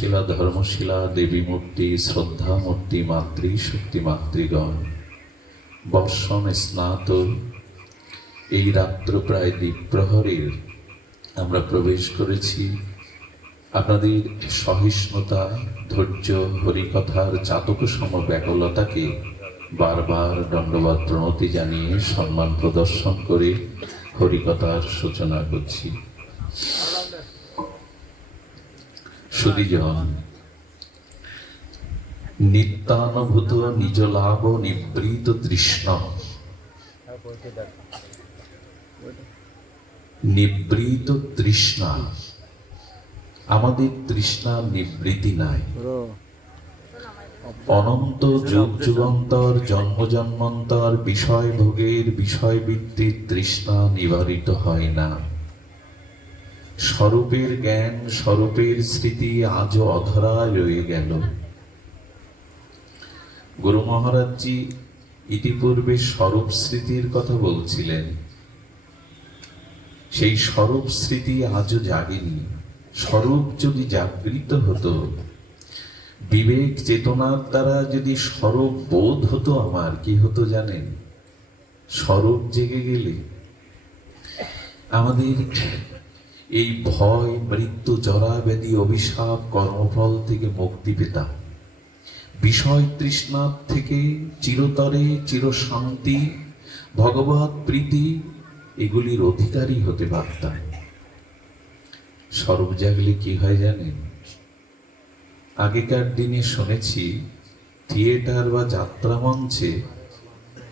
তপশিলা ধর্মশিলা দেবী মূর্তি শ্রদ্ধা মূর্তি মাতৃশক্তি মাতৃগণ বর্ষণ স্নাত এই রাত্র প্রায় দ্বিপ্রহরের আমরা প্রবেশ করেছি। আপনাদের সহিষ্ণুতা ধৈর্য হরিকথার চাতক সম ব্যাকুলতাকে বারবার দণ্ডবাদ প্রণতি জানিয়ে সম্মান প্রদর্শন করে হরিকথার সূচনা করছি। সুধীজন, নিত্যানুভূত নিজ লাভ নিবৃত তৃষ্ণ, নিবৃত তৃষ্ণা, আমাদের তৃষ্ণা নিবৃত্তি নাই। অনন্ত যুগ যুগান্তর জন্ম জন্মান্তর বিষয় ভোগের বিষয়বৃত্তির তৃষ্ণা নিবারিত হয় না। স্বরূপের জ্ঞান স্বরূপের স্মৃতি আজও অধরা রয়ে গেল। গুরু মহারাজজি ইতিপূর্বে স্বরূপ স্মৃতির কথা বলছিলেন। সেই স্বরূপ স্মৃতি আজও জাগেনি। স্বরূপ যদি জাগৃত হতো, বিবেক চেতনার দ্বারা যদি স্বরূপ বোধ হতো, আমার কি হতো জানেন? স্বরূপ জেগে গেলে আমাদের এই ভয় মৃত্যু জরা ব্যাধি অভিশাপ কর্মফল থেকে মুক্তি পেতাম। বিষয় তৃষ্ণার থেকে চিরতরে চিরশান্তি ভগবৎ প্রীতি এগুলির অধিকারী হতে পারতাম। স্বরূপ জাগলে কি হয় জানেন? আগেকার দিনে শুনেছি থিয়েটার বা যাত্রা মঞ্চে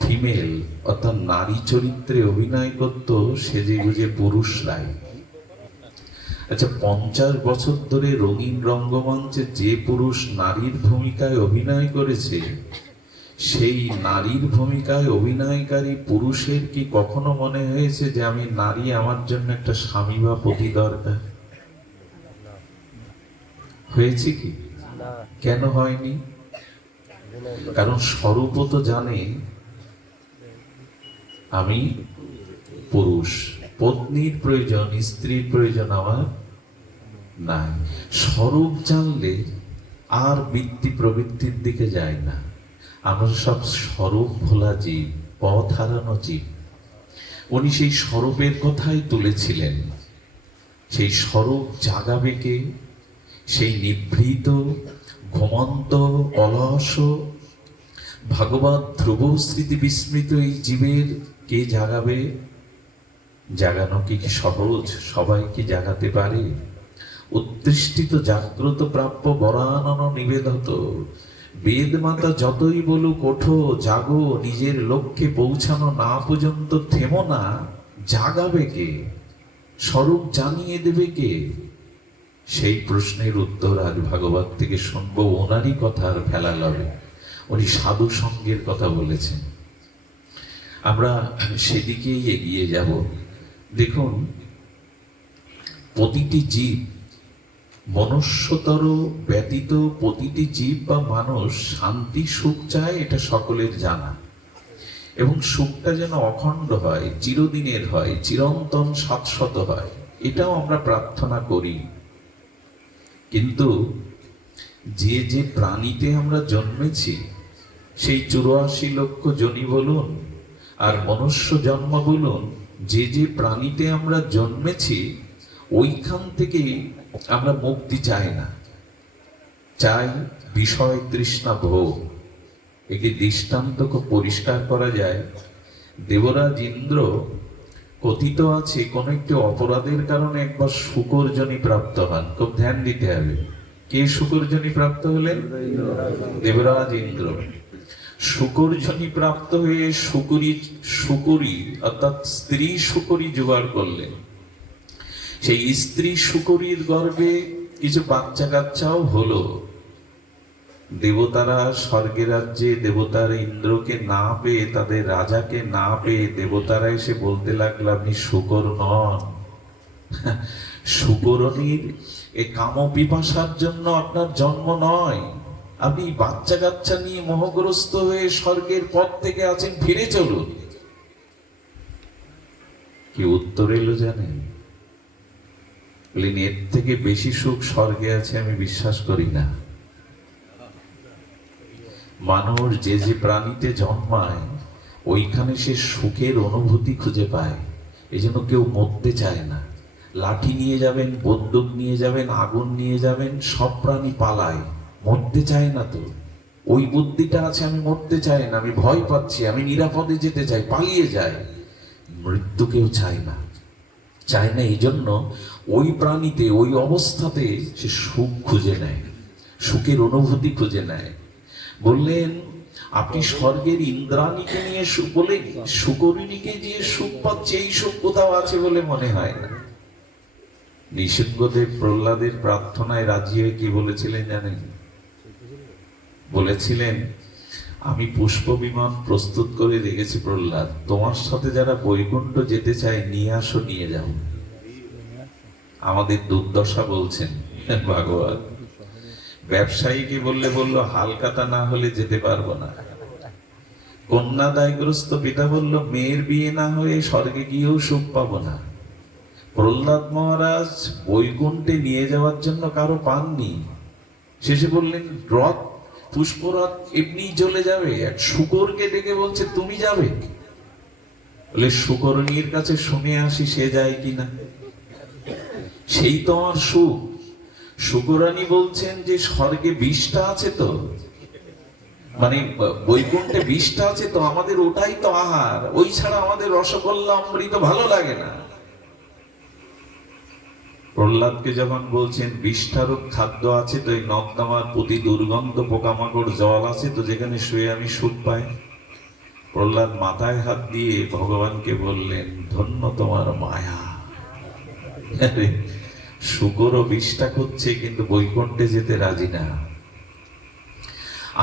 ফিমেল অর্থাৎ নারী চরিত্রে অভিনয় করত সেজে গুজে পুরুষরাই। আচ্ছা, 50 বছর ধরে রঙিন রঙ্গমঞ্চে যে পুরুষ নারীর ভূমিকায় অভিনয় করেছে, সেই নারীর ভূমিকায় অভিনয়কারী পুরুষের কি কখনো মনে হয়েছে যে আমি নারী, আমার জন্য একটা স্বামী বা পতি দরকার? হয়েছে কি? কেন হয়নি? কারণ স্বরূপ তো জানে আমি পুরুষ, পত্নীর প্রয়োজন, স্ত্রীর প্রয়োজন আমার নাই। স্বরূপ জানলে আর বৃত্তি প্রবৃত্তির দিকে যায় না। আমরা সব স্বরূপ ভোলা জীব, পথ হারানো জীব। উনি সেই স্বরূপের কথাই তুলেছিলেন। সেই স্বরূপ জাগাবে কে? সেই নিভৃত ঘুমন্ত অলস ভগবৎ ধ্রুব স্মৃতি বিস্মৃত এই জীবের কে জাগাবে? জাগানো কি সহজ? সবাই কি জাগাতে পারে? উত্তৃষ্টিত জাগ্রত প্রাপ্য বরানন নিবেদত। বেদ মাতা যতই বলুক ওঠো জাগো, নিজের লক্ষ্যে পৌঁছানো না পর্যন্ত থেমো না। জাগাবে কে? স্বরূপ জানিয়ে দেবে কে? সেই প্রশ্নের উত্তর আজ ভাগবত থেকে শুনবো। ওনারই কথার ফেলা লবে। উনি সাধু সঙ্গের কথা বলেছেন, আমরা সেদিকেই এগিয়ে যাব। দেখুন, প্রতিটি জীব মনুষ্যতর ব্যতীত প্রতিটি জীব বা মানুষ শান্তি সুখ চায়, এটা সকলের জানা। এবং সুখটা যেন অখণ্ড হয়, চিরদিনের হয়, চিরন্তন শাশ্বত হয়, এটাও আমরা প্রার্থনা করি। কিন্তু যে যে প্রাণীতে আমরা জন্মেছি, সেই 84 লক্ষ যোনি বলুন আর মনুষ্য জন্ম বলুন, যে যে প্রাণীতে আমরা জন্মেছি, ওইখান থেকে আমরা মুক্তি চাই না, চাই বিষয় তৃষ্ণা ভোগ। একে দৃষ্টান্ত খুব পরিষ্কার করা যায়। দেবরাজ ইন্দ্র কথিত আছে কোন একটি অপরাধের কারণে একবার শুকরজনি প্রাপ্ত হন। খুব ধ্যান দিতে হবে। কে শুকরজনি প্রাপ্ত হলেন? দেবরাজ ইন্দ্র। শুকরজনি প্রাপ্ত হয়ে শুকরী অর্থাৎ স্ত্রী শুকরী জোগাড় করলেন। সেই স্ত্রী শুকরীর গর্ভে কিছু বাচ্চা কাচ্চাও হলো। দেবতারা স্বর্গে রাজ্যে দেবতারা ইন্দ্রকে না পেয়ে, তাদের রাজাকে না পেয়ে, দেবতারা এসে বলতে লাগলো আপনি শুকর নন, শুকরণীর এ কাম পিপাসার জন্য আপনার জন্ম নয়, আপনি বাচ্চা কাচ্চা নিয়ে মোহগ্রস্ত হয়ে স্বর্গের পথ থেকে আছেন, ফিরে চলুন। কি উত্তর এলো জানেন? বললেন এর থেকে বেশি সুখ স্বর্গে আছে আমি বিশ্বাস করি না। মানুষ যে যে প্রাণীতে জন্মায় ওইখানে সে সুখের অনুভূতি খুঁজে পায়, এই জন্য কেউ মরতে চায় না। লাঠি নিয়ে যাবেন, বন্দুক নিয়ে যাবেন, আগুন নিয়ে যাবেন, সব প্রাণী পালায়, মরতে চায় না। তো ওই বুদ্ধিটা আছে, আমি মরতে চাই না, আমি ভয় পাচ্ছি, আমি নিরাপদে যেতে চাই, পালিয়ে যায়। মৃত্যু কেউ চায় না, চায় না। এই জন্য ওই প্রাণীতে ওই অবস্থাতে সে সুখ খুঁজে নেয়, সুখের অনুভূতি খুঁজে নেয়। বললেন আপনি স্বর্গের ইন্দ্রাণীকে নিয়ে বলে সুকরিণীকে দিয়ে সুখ পাচ্ছে, এই সুখ কোথাও আছে বলে মনে হয় না। নৃসিংহদেব প্রহ্লাদের প্রার্থনায় রাজি হয়ে কি বলেছিলেন জানেন? বলেছিলেন আমি পুষ্প বিমান প্রস্তুত করে রেখেছি প্রহ্লাদ, তোমার সাথে যারা বৈকুণ্ঠ যেতে চায় নিয়ে আসো, নিয়ে যাও। আমাদের দুর্দশা বলছেন ভাগবত। ব্যবসায়ীকে বললে বললো হালকাতা না হলে যেতে পারবো না। কন্যা দায়গ্রস্ত পিতা বলল মেয়ের বিয়ে না হয়ে স্বর্গে গিয়েও সুখ পাবো না। প্রহ্লাদ মহারাজ বৈকুণ্ঠে নিয়ে যাওয়ার জন্য কারো পাননি, শেষে বললেন রথ, পুষ্পরথ এমনি চলে যাবে। এক শূকরকে ডেকে বলছে তুমি যাবে? বলে শূকরণীর কাছে শুনে আসি সে যায় কিনা, সেই তো আমার সুখ। শূকরানী বলছেন যে স্বর্গে বিষটা আছে, তো মানে বৈকুণ্ঠে বিষটা আছে, তো আমাদের ওটাই তো আহার, ওই ছাড়া আমাদের রসগোল্লা অমৃত ভালো লাগে না। প্রহ্লাদকে যখন বলছেন বিষ্ঠারূপ খাদ্য আছে, তো এই নর্দমার প্রতি দুর্গন্ধ পোকামাকড় জল আছে, তো যেখানে শুয়ে আমি সুখ পাই। প্রহ্লাদ মাথায় হাত দিয়ে ভগবানকে বললেন ধন্য তোমার মায়া। শুকরও বিষ্ঠা করছে কিন্তু বৈকুণ্ঠে যেতে রাজি না।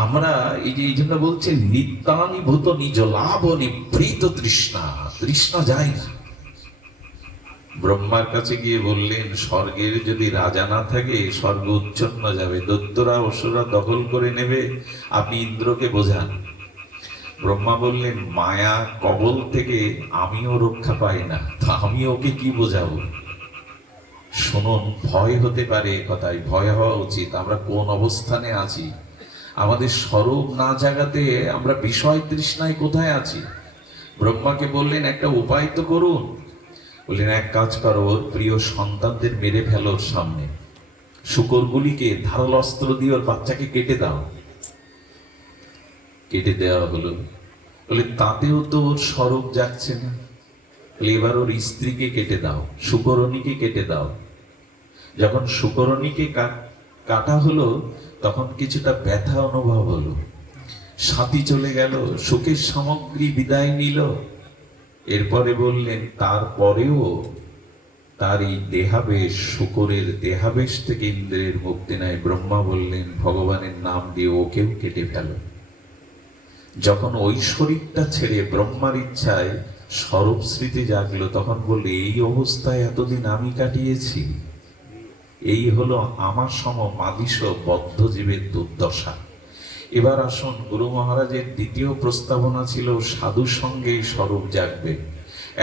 আমরা এই জন্য বলছে নিত্যানিভূত নিজ লাভ নিভৃত তৃষ্ণা, তৃষ্ণা যায় না। ব্রহ্মার কাছে গিয়ে বললেন স্বর্গের যদি রাজা না থাকে স্বর্গ উচ্ছন্ন যাবে, দৈত্যরা অসুররা দখল করে নেবে, আপনি ইন্দ্রকে বোঝান। ব্রহ্মা বললেন মায়া কবল থেকে আমিও রক্ষা পাই না, তা আমি ওকে কি বোঝাবো? শুনুন, ভয় হতে পারে, কথায় ভয় হওয়া উচিত। আমরা কোন অবস্থানে আছি, আমাদের স্বরূপ না জাগাতে আমরা বিষয় তৃষ্ণায় কোথায় আছি। ব্রহ্মাকে বললেন একটা উপায় তো করুন। বললেন এক কাজ করো, ওর প্রিয় সন্তানদের মেরে ফেলো, ওর সামনে শূকরগুলিকে ধারাল অস্ত্র দিয়ে ওর বাচ্চাকে কেটে দাও। কেটে দেওয়া হলো। বলে তাতেও তো ওর স্বরূপ যাচ্ছে না। এবার ওর স্ত্রীকে কেটে দাও, শূকরণীকে কেটে দাও। যখন শূকরণীকে কাটা হলো তখন কিছুটা ব্যথা অনুভব হলো, সাথী চলে গেল, সুখের সামগ্রী বিদায় নিল। এরপরে বললেন তারপরেও তার এই দেহাবেশ, শূকরের দেহাবেশ থেকে ইন্দ্রের মুক্তি নাই। ব্রহ্মা বললেন ভগবানের নাম দিয়ে ওকেও কেটে ফেল। যখন ওই শরীরটা ছেড়ে ব্রহ্মার ইচ্ছায় স্বরূপ স্মৃতি জাগলো, তখন বললে এই অবস্থায় এতদিন আমি কাটিয়েছি। এই হলো আমার সম মাদিস বদ্ধ জীবের দুর্দশা। এবার আসুন, গুরু মহারাজের দ্বিতীয় প্রস্তাবনা ছিল সাধু সঙ্গেই স্বরূপ জাগবে।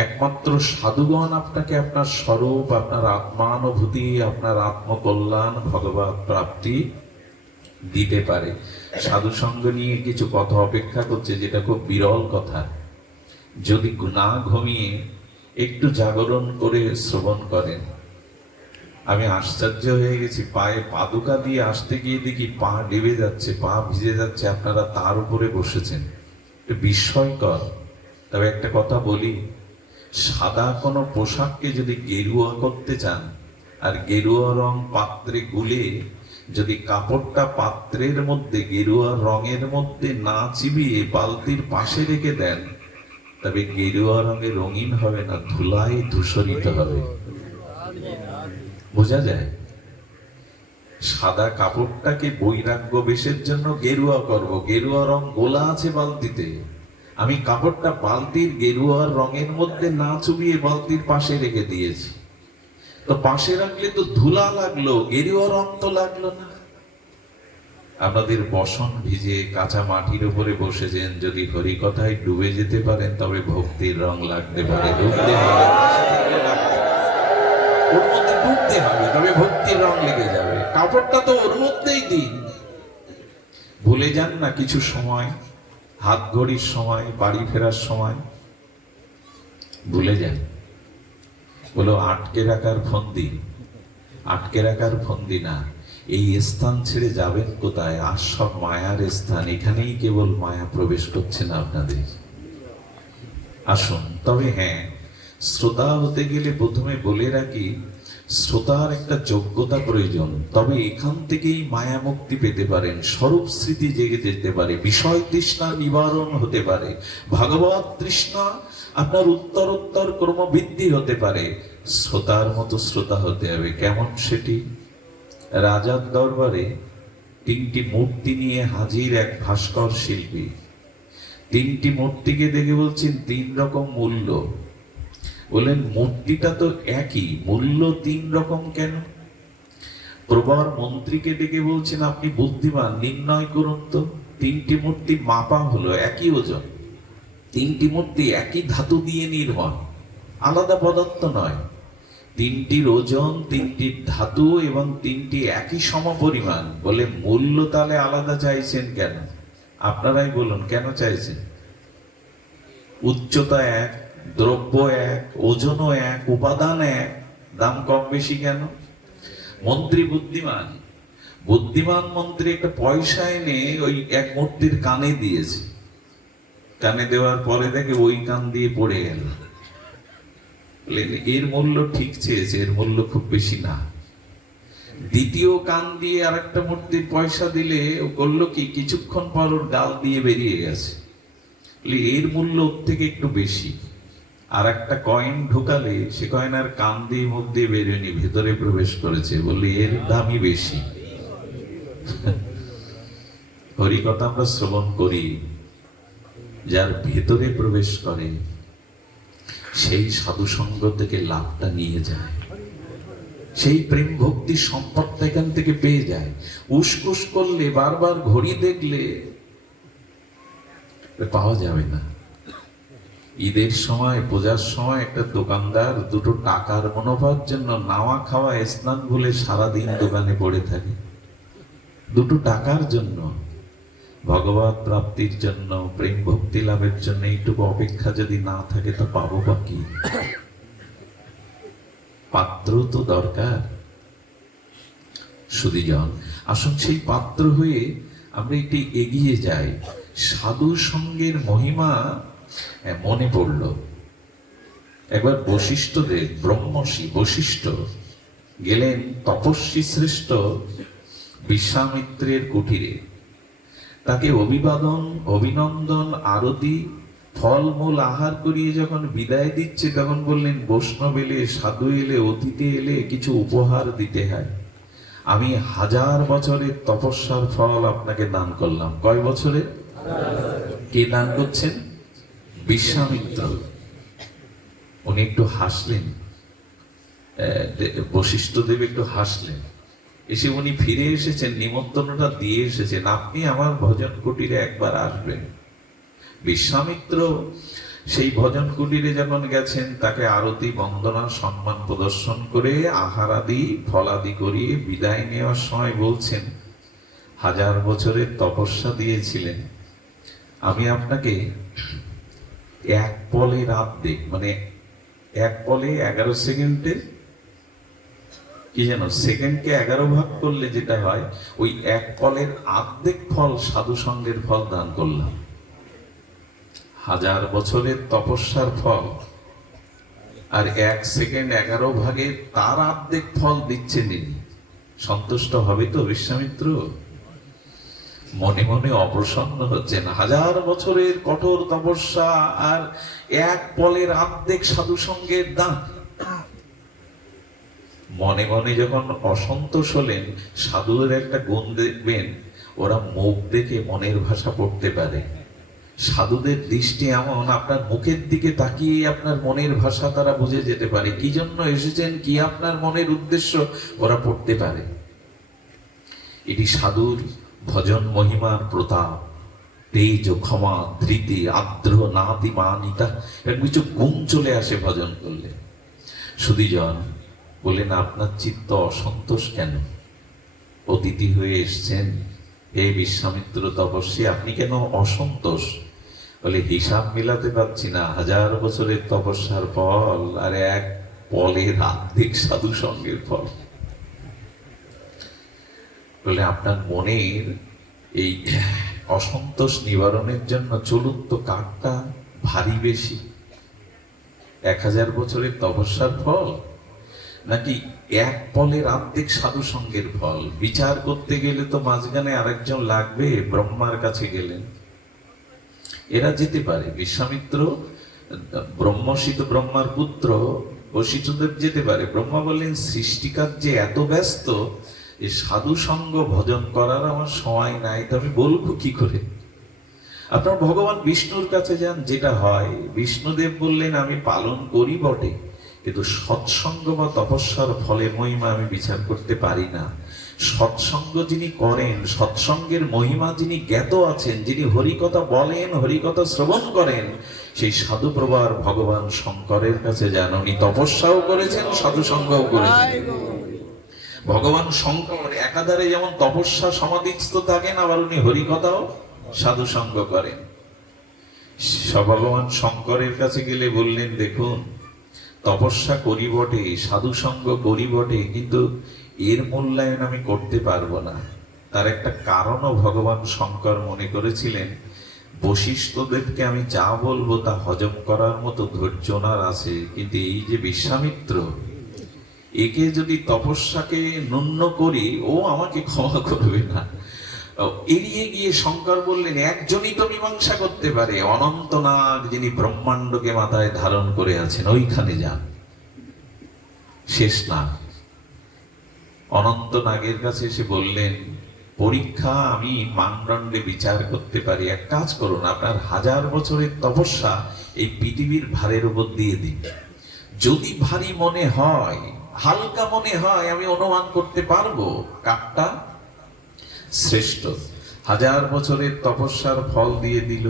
একমাত্র সাধুগণ আপনাকে আপনার স্বরূপ, আপনার আত্মানুভূতি, আপনার আত্মকল্যাণ, ভগবত প্রাপ্তি দিতে পারে। সাধু সঙ্গ নিয়ে কিছু কথা অপেক্ষা করছে, যেটা খুব বিরল কথা। যদি না ঘুমিয়ে একটু জাগরণ করে শ্রবণ করেন। আমি আশ্চর্য হয়ে গেছি, পায়ে পাদুকা দিয়ে আসতে গিয়ে দেখি পা ডেবে যাচ্ছে, পা ভিজে যাচ্ছে, আপনারা তার উপরে বসেছেন, বিস্ময়কর। তবে একটা কথা বলি, সাদা কোনো পোশাককে যদি গেরুয়া করতে চান আর গেরুয়া রং পাত্রে গুলে যদি কাপড়টা পাত্রের মধ্যে গেরুয়া রঙের মধ্যে না চিবিয়ে বালতির পাশে রেখে দেন, তবে গেরুয়া রঙে রঙিন হবে না, ধুলায় ধূসরিত হবে। বোঝা যায়? সাদা কাপড়টাকে বৈরাগ্য বেশের জন্য গেরুয়া করব, গেরুয়া রং গোলা আছে বালতিতে, আমি কাপড়টা বালতির গেরুয়ার রঙের মধ্যে না চুবিয়ে বালতির পাশে রেখে দিয়েছি। তো পাশে রাখলে তো ধুলা লাগলো, গেরুয়া রং তো লাগলো না। আপনাদের বসন ভিজে কাঁচা মাটির উপরে বসেছেন, যদি হরিকথায় ডুবে যেতে পারেন তবে ভক্তির রং লাগতে পারে, ডুবতে পারে, ওর মধ্যে ডুবতে হবে, তবে ভক্তির রং লেগে যাবে। কাপড়টা তো ওর মধ্যেই দিন। ভুলে যান না কিছু সময়, হাত ঘড়ির সময়, বাড়ি ফেরার সময় ভুলে যান। বলো আটকে রাখার ফন্দি, আটকে রাখার ফন্দি না। এই স্থান ছেড়ে যাবেন কোথায়? আর সব মায়ার স্থান, এখানেই কেবল মায়া প্রবেশ করছে না আপনাদের। আসুন। তবে হ্যাঁ, শ্রোতা হতে গেলে প্রথমে বলে রাখি, শ্রোতার একটা যোগ্যতা প্রয়োজন। তবে এখান থেকেই মায়া মুক্তি পেতে পারেন, স্বরূপ স্মৃতি জেগে যেতে পারে, বিষয় তৃষ্ণা নিবারণ হতে পারে, ভাগবত তৃষ্ণা আপনার উত্তরোত্তর ক্রমবৃদ্ধি হতে পারে। শ্রোতার মতো শ্রোতা হতে হবে। কেমন সেটি? রাজার দরবারে 3টি মূর্তি নিয়ে হাজির এক ভাস্কর শিল্পী। 3টি মূর্তিকে দেখে বলছেন 3 রকম মূল্য। বললেন মূর্তিটা তো একই, মূল্য 3 রকম কেন? প্রবর মন্ত্রীকে ডেকে বলছেন আপনি বুদ্ধিমান, নির্ণয় করুন তো। 3টি মূর্তি মাপা হলো, একই ওজন। 3টি মূর্তি একই ধাতু দিয়ে নির্মাণ, আলাদা পদার্থ নয়। 3টির ওজন, 3টির ধাতু এবং 3টি একই সমপরিমাণ। বলে মূল্য তাহলে আলাদা চাইছেন কেন? আপনারাই বলুন কেন চাইছেন? উচ্চতা এক, দ্রব্য এক, ওজনও এক, উপাদান এক, দাম কম বেশি কেন? মন্ত্রী বুদ্ধিমান, বুদ্ধিমান মন্ত্রী একটা পয়সা এনে ওই এক মূর্তির কানে দিয়েছে। কানে দেওয়ার পরে দেখে ওই কান দিয়ে পড়ে গেল। এর মূল্য ঠিক চেয়েছে, এর মূল্য খুব বেশি না। দ্বিতীয় কান দিয়ে আর একটা মূর্তির পয়সা দিলে ও করলো কি, কিছুক্ষণ পর ওর গাল দিয়ে বেরিয়ে গেছে। এর মূল্য ওর থেকে একটু বেশি। আর একটা কয়েন ঢুকালে সে কয়েন আর কান দিয়ে মুখ দিয়ে বেরোয়নি, ভেতরে প্রবেশ করেছে, বললে এর দামই বেশি। হরি কথা আমরা শ্রবণ করি, যার ভেতরে প্রবেশ করে সেই সাধু সঙ্গ থেকে লাভটা নিয়ে যায়, সেই প্রেম ভক্তি সম্পদটা এখান থেকে পেয়ে যায়। উসকুস করলে, বারবার ঘড়ি দেখলে পাওয়া যাবে না। ঈদের সময়, পূজার সময় একটা দোকানদার 2টো টাকার মনোভাবের জন্য নাওয়া খাওয়া স্নান ভুলে সারাদিন দোকানে পড়ে থাকে। 2টো টাকার জন্য, ভগবত প্রাপ্তির জন্য, প্রেম ভক্তি লাভের জন্য এইটুকু অপেক্ষা যদি না থাকে তো পাবো বা কি? পাত্র তো দরকার। সুধীজন, আসুন সেই পাত্র হয়ে আমরা একটু এগিয়ে যাই। সাধু সঙ্গের মহিমা মনে পড়ল। একবার বশিষ্ঠদেব, ব্রহ্মর্ষি বশিষ্ঠ গেলেন তপস্বী শ্রেষ্ঠ বিশ্বামিত্রের কুটিরে। তাকে অভিবাদন, অভিনন্দন, আরতি, ফলমূল আহার করিয়ে যখন বিদায় দিচ্ছে, তখন বললেন বৈষ্ণব এলে, সাধু এলে, অতিথি এলে কিছু উপহার দিতে হয়। আমি 1000 বছরের তপস্যার ফল আপনাকে দান করলাম। কয় বছরের? কে দান করছেন? বিশ্বামিত্র। উনি একটু হাসলেন, বশিষ্ঠদেব একটু হাসলেন। এসে উনি ফিরে এসেছেন, নিমন্ত্রণটা দিয়ে এসেছেন, আপনি আমার ভজন কুটিরে একবার আসবেন। বিশ্বামিত্র সেই ভজন কুটিরে যখন গেছেন, তাকে আরতি, বন্দনা, সম্মান প্রদর্শন করে আহার আদি ফলাদি করিয়ে বিদায় নেওয়ার সময় বলছেন, 1000 বছরের তপস্যা দিয়েছিলেন, আমি আপনাকে 1 পলের অর্ধেক, মানে 1 পলে 11 সেকেন্ডে, কি যেন, সেকেন্ডকে 11 ভাগ করলে যেটা হয়, ওই 1 পলের অর্ধেক ফল সাধু সঙ্গের ফল দান করলাম। 1000 বছরের তপস্যার ফল, আর 1 সেকেন্ড 11 ভাগে তার অর্ধেক ফল দিচ্ছেন ইনি। সন্তুষ্ট হবে তো বিশ্বামিত্র? মনে মনে অপ্রসন্ন হচ্ছেন। 1000 বছরের কঠোর তপস্যা আর 1 পলের অর্ধেক সাধু সঙ্গের দান। মনে মনে যখন অসন্তোষ হলেন, সাধুদের একটা গুণ দেখবেন, ওরা মুখ দেখে মনের ভাষা পড়তে পারে। সাধুদের দৃষ্টি এমন, আপনার মুখের দিকে তাকিয়ে আপনার মনের ভাষা তারা বুঝে যেতে পারে। কি জন্য এসেছেন, কি আপনার মনের উদ্দেশ্য, ওরা পড়তে পারে। এটি সাধুর ভজন মহিমার প্রতাপ। তেজ, ক্ষমা, ধৃতি, আর্দ্র, নাতিমানিতা, এর কিছু গুণ চলে আসে ভজন করলে। সুধীজন, বললেন, আপনার চিত্ত অসন্তোষ কেন? অতিথি হয়ে এসছেন, হে বিশ্বামিত্র তপস্বী, আপনি কেন অসন্তোষ? বলে, হিসাব মিলাতে পারছি না, 1000 বছরের তপস্যার ফল আর এক পলের আর্ধেক সাধু সঙ্গের ফল। বলে, আপনার মনের এই অসন্তোষ নিবারণের জন্য চলুন তো, কাঠটা ভারী বেশি, 1000 বছরের তপস্যার ফল নাকি এক পলের আর্ধেক সাধু সঙ্গের ফল? বিচার করতে গেলে তো মাঝখানে আরেকজন লাগবে। ব্রহ্মার কাছে গেলেন, এরা যেতে পারে, বিশ্বামিত্র ব্রহ্মসিত ব্রহ্মার পুত্র বশিষ্ঠদেব যেতে পারে। ব্রহ্মা বললেন, সৃষ্টিকার্যে এত ব্যস্ত, এই সাধু সঙ্গ ভজন করার আমার সময় নাই, তো আমি বলবো কি করে? আপনার ভগবান বিষ্ণুর কাছে যান, যেটা হয়। বিষ্ণুদেব বললেন, আমি পালন করি বটে, কিন্তু সৎসঙ্গ বা তপস্যার ফলে মহিমা আমি বিচার করতে পারি না। সৎসঙ্গ যিনি করেন, সৎসঙ্গের মহিমা যিনি জ্ঞাত আছেন, যিনি হরিকথা বলেন, হরিকথা শ্রবণ করেন, সেই সাধু প্রবার ভগবান শঙ্করের কাছে যান। উনি তপস্যাও করেছেন, সাধু সঙ্গও করেছেন। ভগবান শঙ্কর একাধারে যেমন তপস্যা সমাধিস্থ থাকেন, আবার উনি হরিকথাও সাধু সঙ্গ করেন। ভগবান শঙ্করের কাছে গেলে বললেন, দেখুন, তপস্যা করি বটে, সাধু সঙ্গ করি বটে, কিন্তু এর মূল্যায়ন আমি করতে পারবো না। তার একটা কারণও ভগবান শঙ্কর মনে করেছিলেন, বশিষ্ঠদেবকে আমি যা বলবো তা হজম করার মতো ধৈর্য ওনার আছে, কিন্তু এই যে বিশ্বামিত্র, একে যদি তপস্যাকে ন্যূন করি, ও আমাকে ক্ষমা করবে না। এড়িয়ে গিয়ে শঙ্কর বললেন, একজনই তো মীমাংসা করতে পারে, অনন্তনাগ যিনি ব্রহ্মাণ্ডকে মাথায় ধারণ করে আছেন, ওইখানে যান। শেষ নাগ অনন্তনাগের কাছে এসে বললেন, পরীক্ষা আমি মানদণ্ডে বিচার করতে পারি, এক কাজ করুন, আপনার 1000 বছরের তপস্যা এই পৃথিবীর ভারের উপর দিয়ে দিন। যদি ভারী মনে হয়, হালকা মনে হয়, আমি অনুমান করতে পারবো কাঠটা শ্রেষ্ঠ। 1000 বছরের তপস্যার ফল দিয়ে দিল,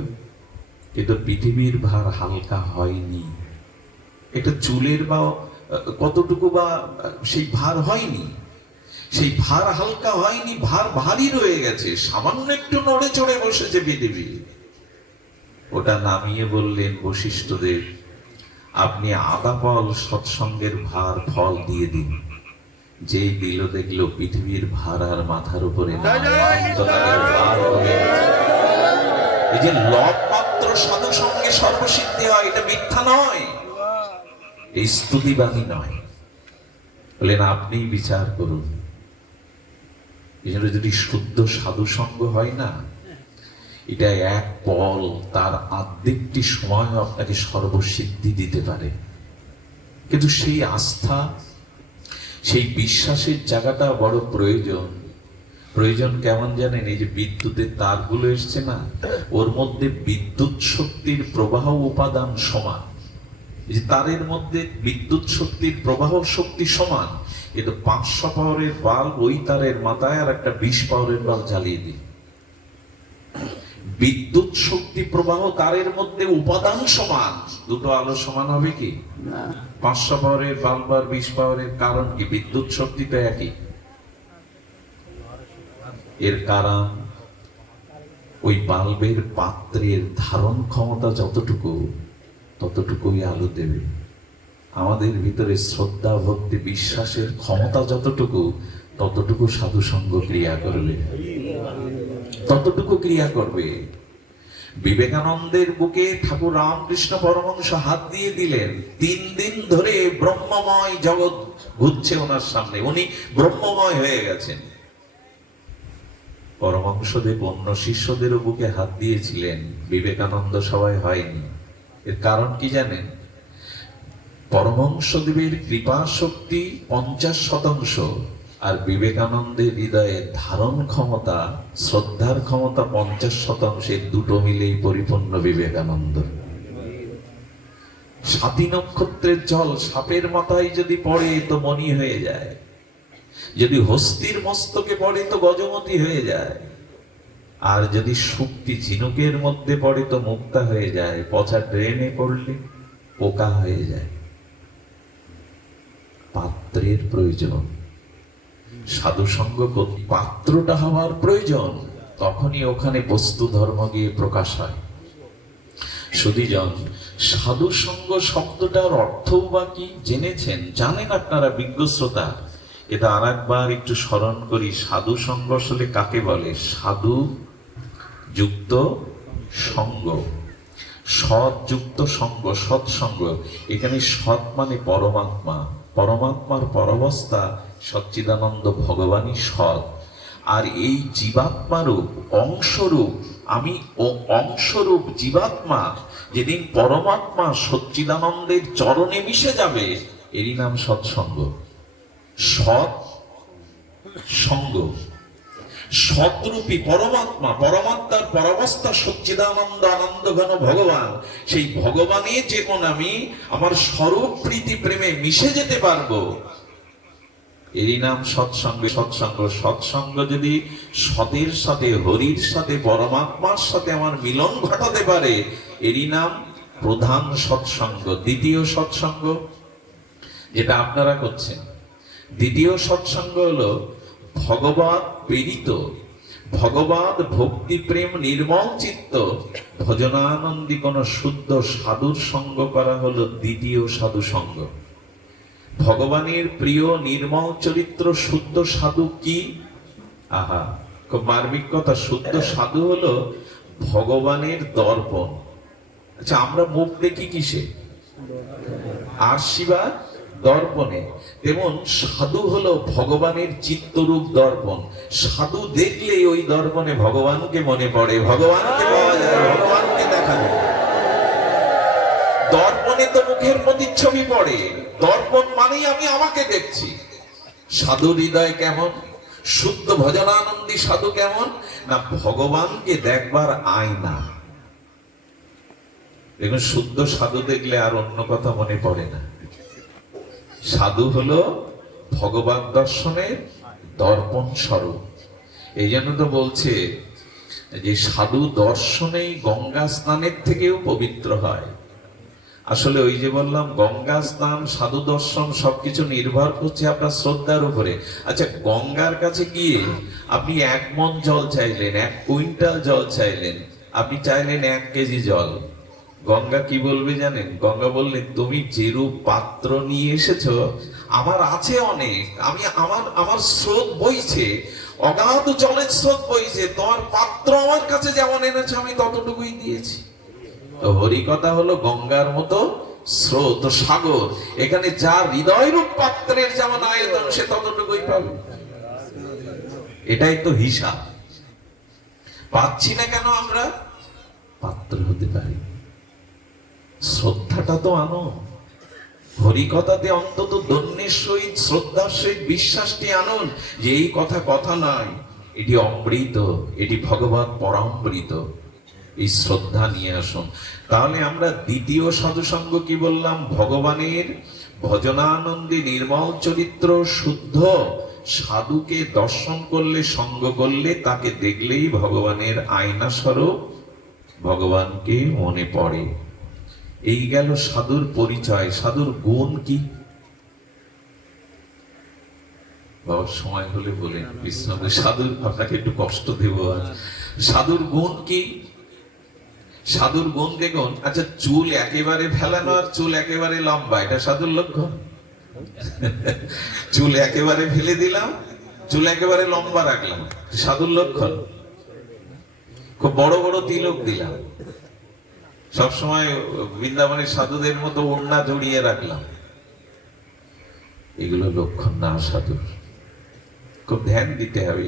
কিন্তু পৃথিবীর ভার হালকা হয়নি। এটা চুলের বা কতটুকু বা সেই ভার হয়নি, সেই ভার হালকা হয়নি, ভার ভারী রয়ে গেছে, সামান্য একটু নড়ে চড়ে বসেছে পৃথিবী। ওটা নামিয়ে বললেন, বশিষ্ঠদেব, আপনি আধা পল সৎসঙ্গের ভার ফল দিয়ে দিন। যেই দিল, দেখলো পৃথিবীর ভার আর মাথার উপরে না। এই যে লব মাত্র সাধু সঙ্গে সর্বসিদ্ধি হয়, এটা মিথ্যা নয়, এই স্তুতিবাণী নয়। বলেন, আপনি বিচার করুন। এই জন্য যদি শুদ্ধ সাধু সঙ্গ হয় না, এটা এক পল, তার আর্ধেকটি সময় আপনাকে সর্বসিদ্ধি দিতে পারে। কিন্তু সেই আস্থা, সেই বিশ্বাসের জায়গাটা বড় প্রয়োজন। প্রয়োজন কেমন জানেন? এই যে বিদ্যুতের তারগুলো এসছে না, ওর মধ্যে বিদ্যুৎ শক্তির প্রবাহ উপাদান সমান। এই যে তারের মধ্যে বিদ্যুৎ শক্তির প্রবাহ শক্তি সমান, কিন্তু 500 পাওয়ারের বাল্ব ওই তারের মাথায় আর একটা 20 পাওয়ারের বাল্ব জ্বালিয়ে দিই, বিদ্যুৎ শক্তি প্রবাহ তারের মধ্যে উপাদান সমান, দুটো আলো সমান হবে কি? 500 পাওয়ারের বাল্ব আর 20 পাওয়ারের কারণ কি? বিদ্যুৎ শক্তি তো একই। এর কারণ ওই বাল্বের পাত্রের ধারণ ক্ষমতা যতটুকু, ততটুকুই আলো দেবে। আমাদের ভিতরে শ্রদ্ধা, ভক্তি, বিশ্বাসের ক্ষমতা যতটুকু, ততটুকু সাধু সঙ্গ ক্রিয়া করবে, ততটুকু ক্রিয়া করবে। বিবেকানন্দের বুকে ঠাকুর রামকৃষ্ণ পরমহংস হাত দিয়ে দিলেন, 3 দিন ধরে ব্রহ্মময় জগৎ ঘুরছে ওনার সামনে, উনি ব্রহ্মময় হয়ে গেছেন। পরমহংসদেব অন্য শিষ্যদেরও বুকে হাত দিয়েছিলেন, বিবেকানন্দ সবাই হয়নি। এর কারণ কি জানেন? পরমহংসদেবের কৃপা শক্তি 50%, আর বিবেকানন্দের হৃদয়ে ধারণ ক্ষমতা, শ্রদ্ধার ক্ষমতা 50%। দুটো মিলেই পরিপূর্ণ বিবেকানন্দ। 7 নক্ষত্রের জল সাপের মাথায় যদি পড়ে তো মণি হয়ে যায়, যদি হস্তির মস্তকে পড়ে তো গজমতি হয়ে যায়, আর যদি শুকটি ঝিনুকের মধ্যে পড়ে তো মুক্তা হয়ে যায়, পচা ড্রেনে পড়লে পোকা হয়ে যায়। পাত্রের প্রয়োজন। সাধু সঙ্গ পাত্রটা হওয়ার প্রয়োজন, তখনই ওখানে বস্তু ধর্ম গিয়ে প্রকাশ হয়। সুধীজন, সাধু সঙ্গ শব্দটার অর্থও বা কি জেনেছেন? জানেন আপনারা বিজ্ঞ শ্রোতা? এটা আর একবার একটু স্মরণ করি। সাধু সঙ্গ আসলে কাকে বলে? সাধু যুক্ত সঙ্গ, সৎ যুক্ত সঙ্গ, সৎসঙ্গ। এখানে সৎ মানে পরমাত্মা, পরমাত্মার পরবস্থা সচ্চিদানন্দ ভগবানই সৎ। আর এই জীবাত্মারূপ অংশরূপ আমি ও অংশরূপ জীবাত্মা যেদিন পরমাত্মা সচ্চিদানন্দের চরণে মিশে যাবে, এরই নাম সৎসঙ্গ। সৎ সঙ্গ, সৎরূপী পরমাত্মা, পরমাত্মার পরবস্থা সচ্চিদানন্দ আনন্দ ঘন ভগবান, সেই ভগবানে যেমন আমি আমার স্বরূপ প্রীতি প্রেমে মিশে যেতে পারবো, এরই নাম সৎসঙ্গ। সৎসঙ্গ, সৎসঙ্গ যদি সতের সাথে, হরির সাথে, পরমাত্মার সাথে আমার মিলন ঘটাতে পারে, এরই নাম প্রধান সৎসঙ্গ। দ্বিতীয় সৎসঙ্গ যেটা আপনারা করছেন, দ্বিতীয় সৎসঙ্গ হলো ভগবৎ প্রেরিত, ভগবৎ ভক্তি প্রেম নির্মল চিত্ত ভজনানন্দী কোন শুদ্ধ সাধুর সঙ্গ করা হলো দ্বিতীয় সাধু সঙ্গ। ভগবানের প্রিয় নির্মল চরিত্র শুদ্ধ সাধু কি? আহা, খুব মার্মিক কথা। শুদ্ধ সাধু হলো ভগবানের দর্পণ। আচ্ছা, আমরা মুখ দেখি কিসে? আশীর্বাদ দর্পণে। তেমন সাধু হলো ভগবানের চিত্তরূপ দর্পণ। সাধু দেখলে ওই দর্পণে ভগবানকে মনে পড়ে, ভগবানকে পাওয়া যায়, ভগবানকে দেখা যায়। দর্পণে তো মুখের প্রতিচ্ছবি পড়ে, দর্পণ মানেই আমি আমাকে দেখছি। সাধু হৃদয় কেমন? শুদ্ধ ভজনানন্দী সাধু কেমন? না ভগবানকে দেখবার আয়না। দেখুন, শুদ্ধ সাধু দেখলে আর অন্য কথা মনে পড়ে না। সাধু হলো ভগবান দর্শনের দর্পণ স্বরূপ। এই জন্য তো বলছে যে সাধু দর্শনেই গঙ্গা স্নানের থেকেও পবিত্র হয়। আসলে ওই যে বললাম, গঙ্গা স্নান, সাধু দর্শন সবকিছু নির্ভর করছে আপনার শ্রদ্ধার উপরে। আচ্ছা, গঙ্গার কাছে গিয়ে আপনি 1 মণ জল চাইলেন, 1 কুইন্টাল জল চাইলেন, আপনি চাইলেন 1 কেজি জল, গঙ্গা কি বলবে জানেন? গঙ্গা বললেন, তুমি যেরূপ পাত্র নিয়ে এসেছো আমার আছে অনেক, আমি আমার স্রোত বইছে, অগাধ জলের স্রোত বইছে, তোমার পাত্র আমার কাছে যেমন এনেছো আমি ততটুকুই দিয়েছি। তো হরি কথা হলো গঙ্গার মতো স্রোত, সাগর। এখানে যার হৃদয়রূপ পাত্রের যেমন আয়তন, সে ততটুকুই পাবে। এটাই তো হিসাব। পাচ্ছি না কেন? আমরা পাত্র হতে পারি। শ্রদ্ধাটা তো আনো, হরিকথাতে অন্তত দন্যের সহিত, শ্রদ্ধার সহিত বিশ্বাসটি আনুন যে এই কথা কথা নয়, এটি অমৃত, এটি ভগবৎ পরামৃত। এই শ্রদ্ধা নিয়ে আসুন। তাহলে আমরা দ্বিতীয় সাধুসঙ্গ কি বললাম? ভগবানের ভজনানন্দী নির্মল চরিত্র শুদ্ধ সাধুকে দর্শন করলে, সঙ্গ করলে, তাকে দেখলেই ভগবানের আয়না স্বরূপ ভগবানকে মনে পড়ে। এই গেল সাধুর পরিচয়। সাধুর গুণ কি? বাবা সময় হলে বলেন, বিশ্রাম। সাধুর, আপনাকে একটু কষ্ট দেব আজ। সাধুর গুণ কি? সাধুর গুণ দেখুন। আচ্ছা, চুল একেবারে ফেলানো আর চুল একেবারে লম্বা, এটা সাধুর লক্ষণ? চুল একেবারে ফেলে দিলাম, চুল একেবারে লম্বা রাখলাম, সাধুর লক্ষণ? খুব বড় বড় তিলক দিলাম, সবসময় বৃন্দাবনের সাধুদের মতো ওড়না জড়িয়ে রাখলাম, এগুলো লক্ষণ না সাধুর। খুব ধ্যান দিতে হবে।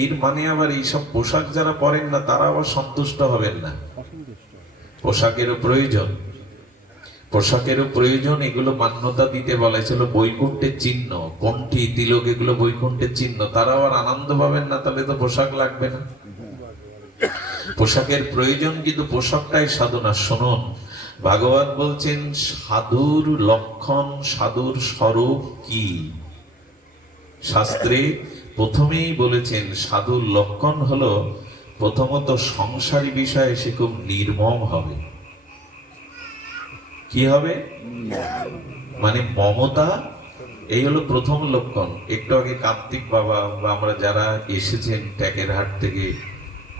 এর মানে আবার এইসব পোশাক যারা পরেন না, তারা আবার সন্তুষ্ট হবেন না। পোশাকেরও প্রয়োজন, পোশাকেরও প্রয়োজন। এগুলো মান্যতা দিতে বলা ছিল বৈকুণ্ঠের চিহ্ন, কণ্ঠী, তিলক, এগুলো বৈকুণ্ঠের চিহ্ন। তারা আবার আনন্দ পাবেন না, তাহলে তো পোশাক লাগবে না। পোশাকের প্রয়োজন, কিন্তু পোশাকটাই সাধনা। শুনুন, ভাগবত বলছেন সাধুর লক্ষণ, সাধুর স্বরূপ কি? শাস্ত্রে প্রথমেই বলেছেন সাধুর লক্ষণ হলো প্রথমত সংসারী বিষয়ে সে খুব নির্মম হবে। কি হবে? মানে মমতা এই হলো প্রথম লক্ষণ। একটু আগে কার্তিক বাবা বা আমরা যারা এসেছেন ট্যাকেরহাট থেকে,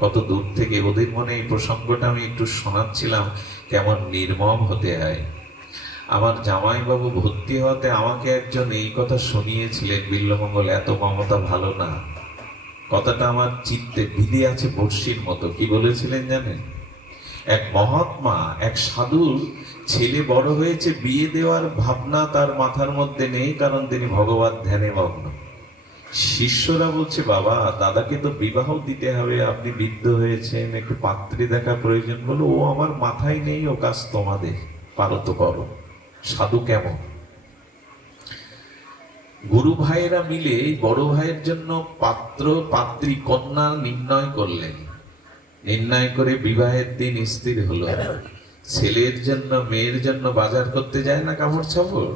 কত দূর থেকে, ওদের মনে এই প্রসঙ্গটা আমি একটু শোনাচ্ছিলাম, কেমন নির্মম হতে হয়। আমার জামাইবাবু ভর্তি হওয়াতে আমাকে একজন এই কথা শুনিয়েছিলেন, বিল্লমঙ্গল, এত মমতা ভালো না। কথাটা আমার চিত্তে বিধে আছে বর্ষির মতো। কি বলেছিলেন জানেন? এক মহাত্মা, এক সাধুর ছেলে বড় হয়েছে, বিয়ে দেওয়ার ভাবনা তার মাথার মধ্যে নেই, কারণ তিনি ভগবত ধ্যানে মগ্ন। শিষ্যরা বলছে, বাবা দাদাকে তো বিবাহ দিতে হবে, আপনি বৃদ্ধ হয়েছেন, একটু পাত্রী দেখা প্রয়োজন। বলো, ও আমার মাথায় নেই, ও কাজ তোমাদের, পারো তো করো। সাধু কেমন? গুরু ভাইয়েরা মিলে বড় ভাইয়ের জন্য পাত্র পাত্রী কন্যা নির্ণয় করলেন। নির্ণয় করে বিবাহের দিন স্থির হলো। ছেলের জন্য মেয়ের জন্য বাজার করতে যায় না কাপড় চাপড়,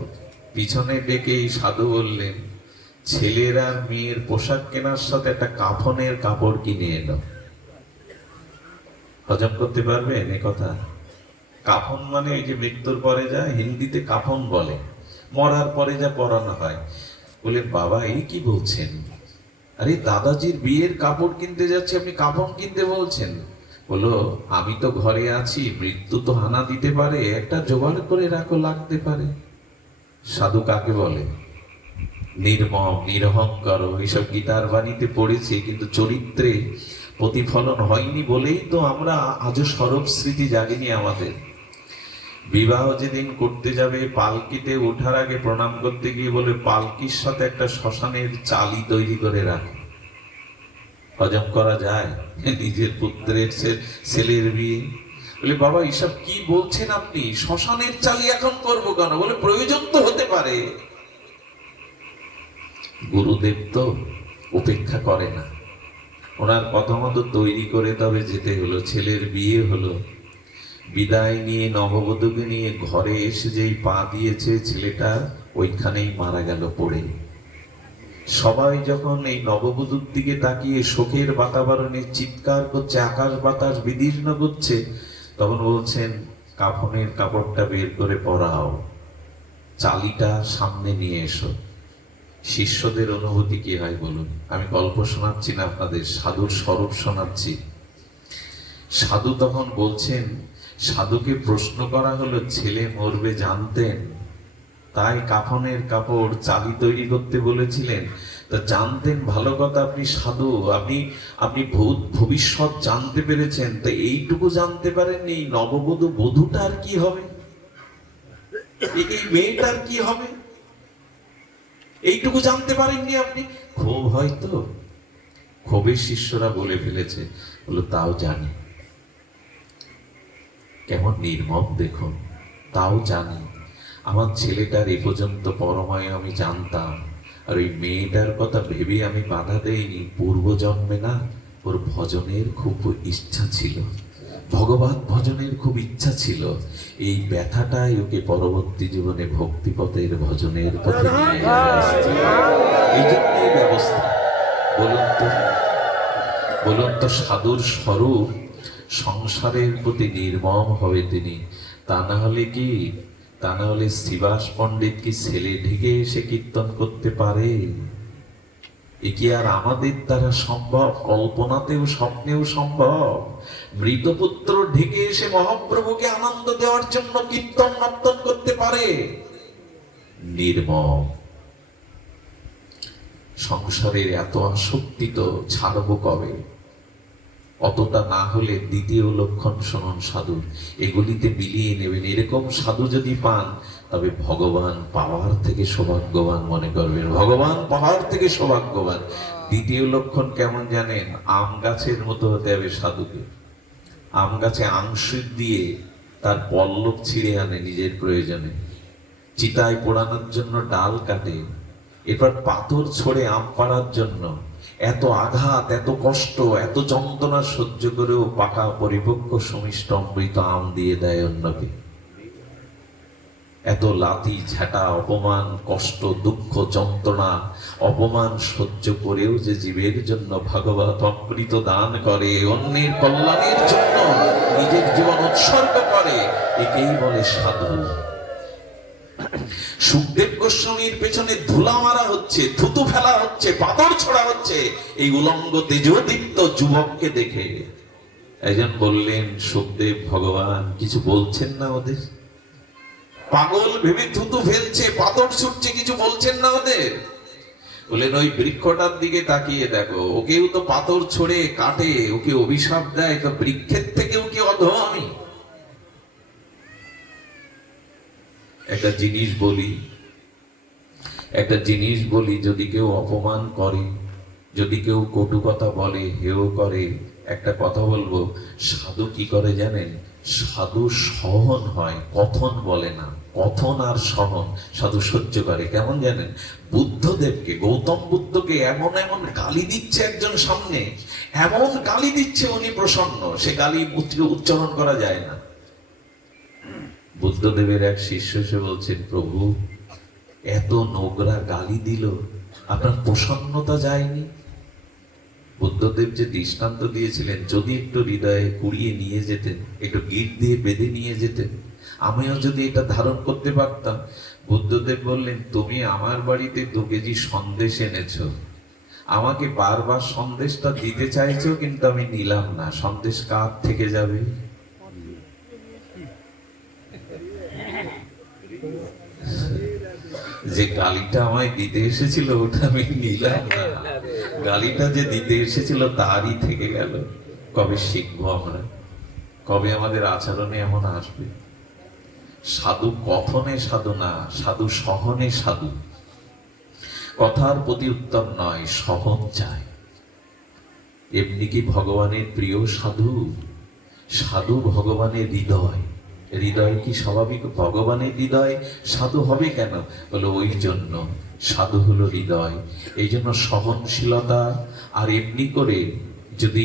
পিছনে ডেকে সাধু বললেন, ছেলের আর মেয়ের পোশাক কেনার সাথে একটা কাফনের কাপড় কিনে এলো। হজম করতে পারবেন এ কথা? কাফন মানে এই যে মৃত্যুর পরে যা হিন্দিতে কাফন বলে, মরার পরে যা পরানো হয়। বলে, বাবা এই কি বলছেন? আরে দাদাজির বিয়ের কাপড় কিনতে যাচ্ছে, আপনি কাফন কিনতে বলছেন? বলো, আমি তো ঘরে আছি, মৃত্যু তো হানা দিতে পারে, একটা জোগাড় করে রাখো, লাগতে পারে। সাধু কাকে বলে? নির্মম, নিরহংকার। এইসব গীতার বাণীতে পড়েছি, কিন্তু চরিত্রে প্রতিফলন হয়নি বলেই তো আমরা আজও সরব স্মৃতি জাগেনি আমাদের। বিবাহ যেদিন করতে যাবে, পালকিতে ওঠার আগে প্রণাম করতে গিয়ে বলে, পালকির সাথে একটা শ্মশানের চালি তৈরি করে রাখো। হজম করা যায়? নিজের পুত্রের ছেলের বিয়ে। বলে, বাবা এসব কি বলছেন আপনি? শ্মশানের চালি এখন করবো কেন? বলে, প্রয়োজন তো হতে পারে। গুরুদেব তো উপেক্ষা করে না, ওনার কথা মতো তৈরি করে তবে যেতে হলো। ছেলের বিয়ে হলো, বিদায় নিয়ে নববধূকে নিয়ে ঘরে এসে যেই পা দিয়েছে, ছেলেটা ওইখানেই মারা গেল পড়ে। সবাই যখন এই নববধূর দিকে তাকিয়ে শোকের বাতাবরণে চিৎকার করছে, আকাশ বাতাস বিদীর্ণ করছে, তখন বলছেন, কাফনের কাপড়টা বের করে পরাও, চালিটা সামনে নিয়ে এসো। শিষ্যদের অনুভূতি কি হয় বলুন? আমি গল্প শোনাচ্ছি না আপনাদের, সাধুর স্বরূপ শোনাচ্ছি। সাধু তখন বলছেন, সাধুকে প্রশ্ন করা হলো, ছেলে মরবে জানতেন, তাই কাফনের কাপড় চালি তৈরি করতে বলেছিলেন? তা জানতেন, ভালো কথা, আপনি সাধু, আপনি ভূত ভবিষ্যৎ জানতে পেরেছেন, তা এইটুকু জানতে পারেননি নববধূ বধূটার কি হবে, এই মেয়েটার কি হবে, এইটুকু জানতে পারেননি আপনি? ক্ষোভ হয়তো, ক্ষোভের শিষ্যরা বলে ফেলেছে। বলো, তাও জানি। কেমন নির্মম দেখুন, তাও জানি। আমার ছেলেটার এ পর্যন্ত পরমায় আমি জানতাম, আর ওই মেয়েটার কথা ভেবে আমি বাধা দেইনি। পূর্বজন্মে না ওর ভজনের খুব ইচ্ছা ছিল, ভগবত ভজনের খুব ইচ্ছা ছিল। এই ব্যথাটাই ওকে পরবর্তী জীবনে ভক্তিপথের ভজনের পথে নিয়ে আসছে। এই জন্য এই ব্যবস্থা। বলুন তো সাধুর স্বরূপ সংসারের প্রতি নির্মম হবে তিনি। তা না হলে শ্রীবাস পণ্ডিত কি ছেলে ঢেকে এসে কীর্তন করতে পারে? এ কি আর আমাদের দ্বারা সম্ভব? কল্পনাতেও স্বপ্নেও সম্ভব? মৃতপুত্র ঢেকে এসে মহাপ্রভুকে আনন্দ দেওয়ার জন্য কীর্তন নর্তন করতে পারে? নির্মম। সংসারের এত আসক্তি তো ছাড়বো কবে? অতটা না হলে দ্বিতীয় লক্ষণ শুনুন সাধু, এগুলিতে মিলিয়ে নেবেন। এরকম সাধু যদি পান, তবে ভগবান পাওয়ার থেকে সৌভাগ্যবান মনে করবেন, ভগবান পাওয়ার থেকে সৌভাগ্যবান। দ্বিতীয় লক্ষণ কেমন জানেন? আম গাছের মতো হতে হবে সাধুকে। আম গাছে আংশিক দিয়ে তার পল্লব ছিঁড়ে আনে নিজের প্রয়োজনে, চিতায় পোড়ানোর জন্য ডাল কাটে, এরপর পাথর ছড়ে আম পাড়ার জন্য। এত আঘাত, এত কষ্ট, এত যন্ত্রণা সহ্য করেও পাকা পরিপক্ক সুমিষ্ট অমৃত আম দিয়ে দেয় অন্যকে। এত লাথি ঝাঁটা, অপমান, কষ্ট, দুঃখ, যন্ত্রণা, অপমান সহ্য করেও যে জীবের জন্য ভগবত অমৃত দান করে, অন্যের কল্যাণের জন্য নিজের জীবন উৎসর্গ করে, একেই বলে সাধু। সুখদেব গোস্বামীর পেছনে ধুলা মারা হচ্ছে, থুতু ফেলা হচ্ছে, পাথর ছোড়া হচ্ছে এই উলঙ্গ তেজোদীপ্ত যুবককে দেখে। একজন বললেন, সুখদেব ভগবান কিছু বলছেন না ওদের? পাগল ভেবে থুতু ফেলছে, পাথর ছুটছে, কিছু বলছেন না ওদের? বললেন, ওই বৃক্ষটার দিকে তাকিয়ে দেখো, ওকেও তো পাথর ছড়ে কাটে, ওকে অভিশাপ দেয়, তো বৃক্ষের থেকেও কি অধম? একটা জিনিস বলি, যদি কেউ অপমান করে, যদি কেউ কটু কথা বলে, হেয় করে, একটা কথা বলবো, সাধু কি করে জানেন? সাধু সহন হয়, কথন বলে না। কথন আর সহন সাধু সহ্য করে। কেমন জানেন? বুদ্ধদেবকে, গৌতম বুদ্ধকে এমন এমন গালি দিচ্ছে একজন সামনে, এমন গালি দিচ্ছে, উনি প্রসন্ন, সে গালি উচ্চারণ করা যায় না। বুদ্ধদেবের এক শিষ্য এসে বলছেন, প্রভু এত নোংরা গালি দিল, আপনার প্রসন্নতা যায়নি? বুদ্ধদেব যে দৃষ্টান্ত দিয়েছিলেন, যদি একটু হৃদয়ে কুড়িয়ে নিয়ে যেতেন, একটু গিট দিয়ে বেঁধে নিয়ে যেতেন, আমিও যদি এটা ধারণ করতে পারতাম। বুদ্ধদেব বললেন, তুমি আমার বাড়িতে 2 কেজি সন্দেশ এনেছো, আমাকে বারবার সন্দেশটা দিতে চাইছো, কিন্তু আমি নিলাম না। সন্দেশ কার থেকে যাবে? যে গালিটা আমায় দিতে এসেছিল ওটা আমি নিলাম না, গালিটা যে দিতে এসেছিল তারই থেকে গেল। কবে শিখবো আমরা? কবে আমাদের আচরণে এমন আসবে? সাধু কথনে সাধু না, সাধু সহনে সাধু। কথার প্রতি উত্তর নয়, সহন চায়। এমনি কি ভগবানের প্রিয় সাধু? সাধু ভগবানের হৃদয়। হৃদয় কি স্বাভাবিক? ভগবানের হৃদয় সাধু হবে কেন? বলো, ওই জন্য সাধু হলো হৃদয়। এই জন্য সহনশীলতা, আর এমনি করে যদি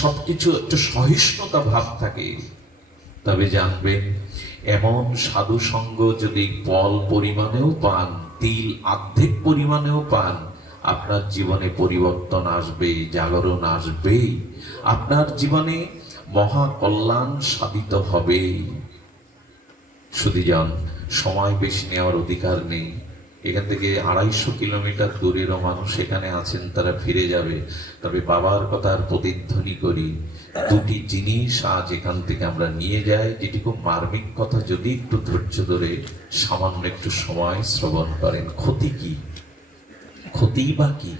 সবকিছু একটু সহিষ্ণুতা ভাব থাকে, তবে জানবেন এমন সাধু সঙ্গ যদি পল পরিমাণেও পান, তিল অর্ধেক পরিমাণেও পান, আপনার জীবনে পরিবর্তন আসবে, জাগরণ আসবে, আপনার জীবনে মহা কল্যাণ সাধিত হবে। সুধীজন, সময় বেশি নেওয়ার অধিকার নেই। এখান থেকে 250 কিলোমিটার দূরেরও মানুষ এখানে আছেন, তারা ফিরে যাবে। তবে বাবার কথার প্রতিধ্বনি করি, 2টি জিনিস আজ এখান থেকে আমরা নিয়ে যাই, যেটি খুব মার্মিক কথা। যদি একটু ধৈর্য ধরে সামান্য একটু সময় শ্রবণ করেন, ক্ষতি কি? ক্ষতি বা কি?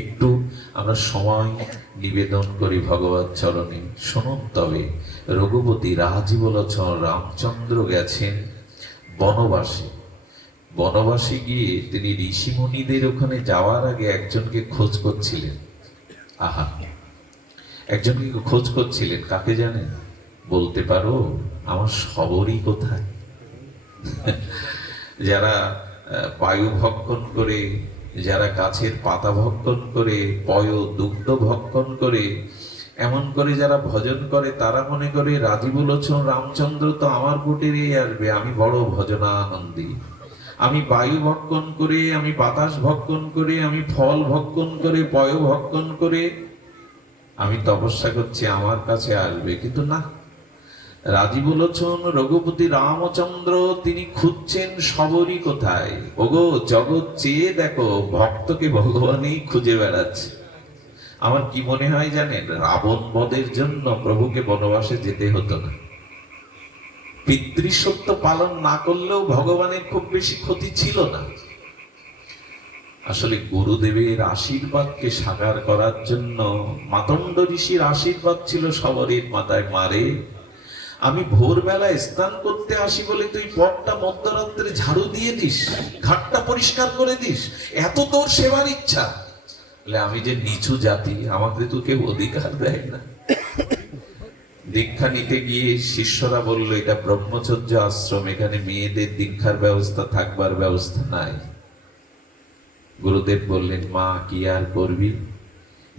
একটু আমরা সময় নিবেদন করি ভগবত চরণে। শুনুন তবে, রঘুপতি রাজীবলোচন রামচন্দ্র গেছেন বনবাসে। বনবাসে গিয়ে তিনি ঋষিমুনিদের ওখানে যাওয়ার আগে একজনকে খোঁজ করছিলেন। আহা, একজনকে খোঁজ করছিলেন। কাকে জানেন? বলতে পারো? আমার শবরই কোথায়? যারা বায়ু ভক্ষণ করে, যারা গাছের পাতা ভক্ষণ করে, পয় দুগ্ধ ভক্ষণ করে, এমন করে যারা ভজন করে, তারা মনে করে রাজীবলোচন রামচন্দ্র তো আমার কুটিরেই আসবে, আমি বড় ভজনানন্দী। আমি বায়ু ভক্ষণ করে, আমি বাতাস ভক্ষণ করে, আমি ফল ভক্ষণ করে, পয় ভক্ষণ করে আমি তপস্যা করছি, আমার কাছে আসবে। কিন্তু না, রাজীবলোচন রঘুপতি রামচন্দ্র তিনি খুঁজছেন শবরী কোথায়। ওগো জগৎ চেয়ে দেখো, ভক্তকে ভগবানই খুঁজে বেড়াচ্ছে। আমার কি মনে হয় জানেন? রাবণ বধের জন্য প্রভুকে বনবাসে যেতে হতো না। পিতৃসত্য পালন না করলেও ভগবানের খুব বেশি ক্ষতি ছিল না। আসলে গুরুদেবের আশীর্বাদকে সাকার করার জন্য মাতণ্ড ঋষির আশীর্বাদ ছিল শবরীর মাথায়, মারে আমি ভোরবেলায় স্নান করতে আসি বলে তুই পথটা মধ্যরাত্রে ঝাড়ু দিয়ে দিস, ঘাটটা পরিষ্কার করে দিস, এত তোর সেবার ইচ্ছা? আমি যে নিচু জাতি, আমাকে তো কেউ অধিকার দেয় না। দীক্ষা নিতে গিয়ে শিষ্যরা বলল, এটা ব্রহ্মচর্য আশ্রম, এখানে মেয়েদের দীক্ষার ব্যবস্থা, থাকবার ব্যবস্থা নাই। গুরুদেব বললেন, মা কি আর করবি?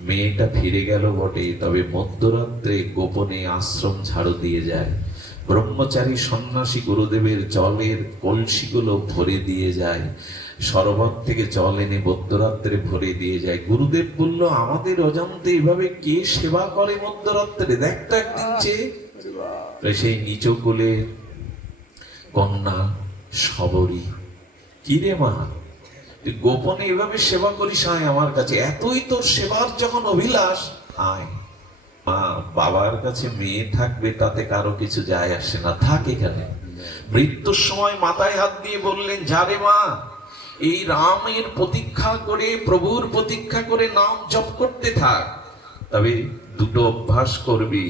মেয়েটা ফিরে গেল বটে, তবে মধ্যরাত্রে গোপনে আশ্রম ঝাড়ু দিয়ে যায়। ব্রহ্মচারী সন্ন্যাসী গুরুদেবের জলের কলসিগুলো ভরে দিয়ে যায়, সরোবর থেকে জল এনে মধ্যরাত্রে ভরে দিয়ে যায়। গুরুদেব বলল, আমাদের অজান্তে এভাবে কে সেবা করে মধ্যরাত্রে? দেখ তো একদিন চেয়ে। সেই নিচু কোলে কন্যা সবরী, কিরে মা তুই গোপনে এভাবে সেবা করিস, আয় আমার কাছে, এতই তোর সেবার যখন অভিলাষ, আয়। মা, বাবার কাছে মেয়ে থাকবে তাতে কারো কিছু যায় আসে না, থাক এখানে। মৃত্যুর সময় মাথায় হাত দিয়ে বললেন, যারে মা এই রামের প্রতীক্ষা করে, প্রভুর প্রতীক্ষা করে নাম জপ করতে থাক, তবে দুটো অভ্যাস করবি,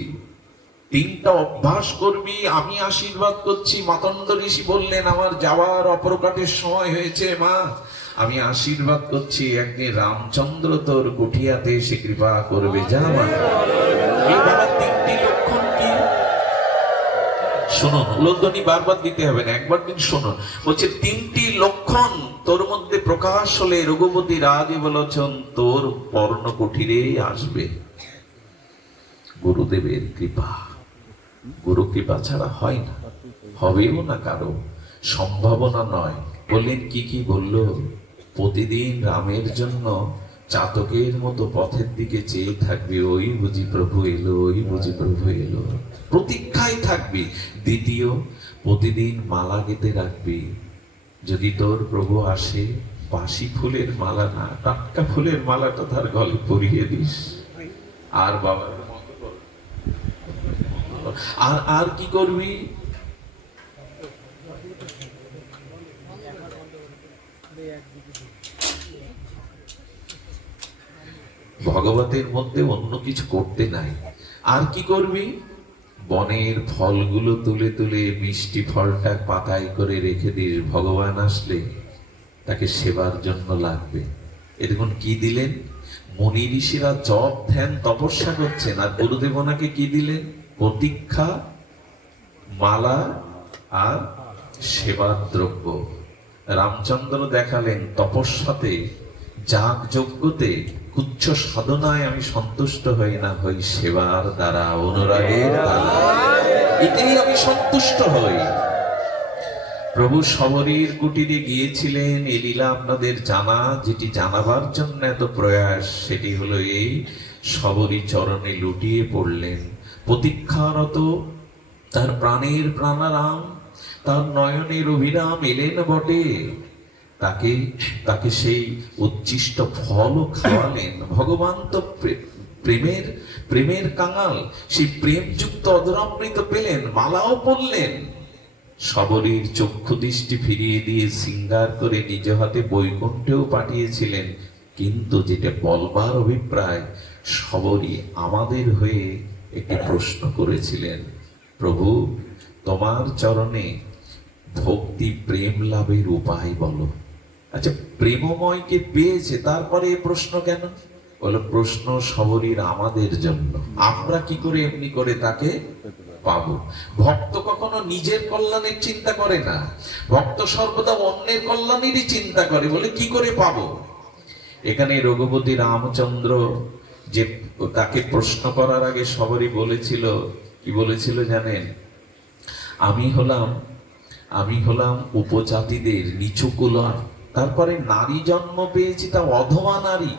তিনটা অভ্যাস করবি, আমি আশীর্বাদ করছি। মাতঙ্গ ঋষি বললেন, আমার যাওয়ার অপরকাটের সময় হয়েছে মা, আমি আশীর্বাদ করছি, একদিন রামচন্দ্র তোর কুঠিয়াতে এসে কৃপা করবে, যা মা। এই বাবা তিনটি লক্ষণ কি শুনুন, উলধ্বনি বারবার দিতে হবে না, একবার দিন শুনুন। বলছে তিনটি লক্ষণ তোর মধ্যে প্রকাশ হলে রঘুপতি রাজে বলেছেন তোর পর্ণ কুঠিরে আসবে গুরুদেবের কৃপা। গুরু কৃপা ছাড়া হয় না, হবেও না, কারো সম্ভাবনা নয়। বললেন কি কি? বলল, প্রতিদিন রামের জন্য চাতকের মতো পথের দিকে চেয়ে থাকবি, ওই বুঝি প্রভু এলো, ওই বুঝি প্রভু এলো, প্রতীক্ষায় থাকবি। দ্বিতীয়, প্রতিদিন মালা গেঁথে রাখবি, যদি তোর প্রভু আসে বাসি ফুলের মালা না, টাটকা ফুলের মালাটা তার গলে পরিয়ে দিস। আর বাবা আর কি করবি? ভগবতের মধ্যে অন্য কিছু করতে নাই। আর কি করবি? বনের ফলগুলো তুলে তুলে মিষ্টি ফলটা পাতায় করে রেখে দিস, ভগবান আসলে তাকে সেবার জন্য লাগবে। এ দেখুন কি দিলেন, মুনি ঋষিরা জপ ধ্যান তপস্যা করছেন, আর গুরুদেব ওনাকে কি দিলেন? প্রতীক্ষা, মালা আর সেবার দ্রব্য। রামচন্দ্র দেখালেন, তপস্যাতে, যাগ যজ্ঞতে, উচ্চ সাধনায় আমি সন্তুষ্ট হই না, হই সেবার দ্বারা, অনুরাগের দ্বারা, এটাই আমি সন্তুষ্ট হই। প্রভু সবরীর কুটিরে গিয়েছিলেন, এই লীলা আপনাদের জানা, যেটি জানাবার জন্য এত প্রয়াস, সেটি হলো এই, সবরী চরণে লুটিয়ে পড়লেন, প্রতীক্ষারত তার প্রাণের প্রাণারাম, তার নয়নের অভিরাম এলেন বটে, তাকে তাকে সেই উচ্ছিষ্ট ফলও খাওয়ালেন। ভগবান তো প্রেমের প্রেমের কাঙাল, সেই প্রেমযুক্ত অধরামৃত পেলেন, মালাও পরলেন। সবরীর চক্ষু দৃষ্টি ফিরিয়ে দিয়ে সিঙ্গার করে নিজ হাতে বৈকুণ্ঠেও পাঠিয়েছিলেন। কিন্তু যেটা বলবার অভিপ্রায়, সবরী আমাদের হয়ে একটি প্রশ্ন করেছিলেন, প্রভু তোমার চরণে ভক্তি প্রেম লাভের উপায় বলো। আচ্ছা, প্রেমময়কে পেয়েছে, তারপরে এ প্রশ্ন কেন? বলো, প্রশ্ন সবরীর আমাদের জন্য, আমরা কি করে এমনি করে তাকে পাবো। ভক্ত কখনো নিজের কল্যাণের চিন্তা করে না, ভক্ত সর্বদা অন্যের কল্যাণেরই চিন্তা করে, বলে কি করে পাবো। এখানে রঘুপতি রামচন্দ্র যে তাকে প্রশ্ন করার আগে সবরী বলেছিল, কি বলেছিল জানেন? আমি হলাম উপজাতিদের নিচু কুলার, তারপরে নারী জন্ম পেয়েছি, তা অধমা নারী,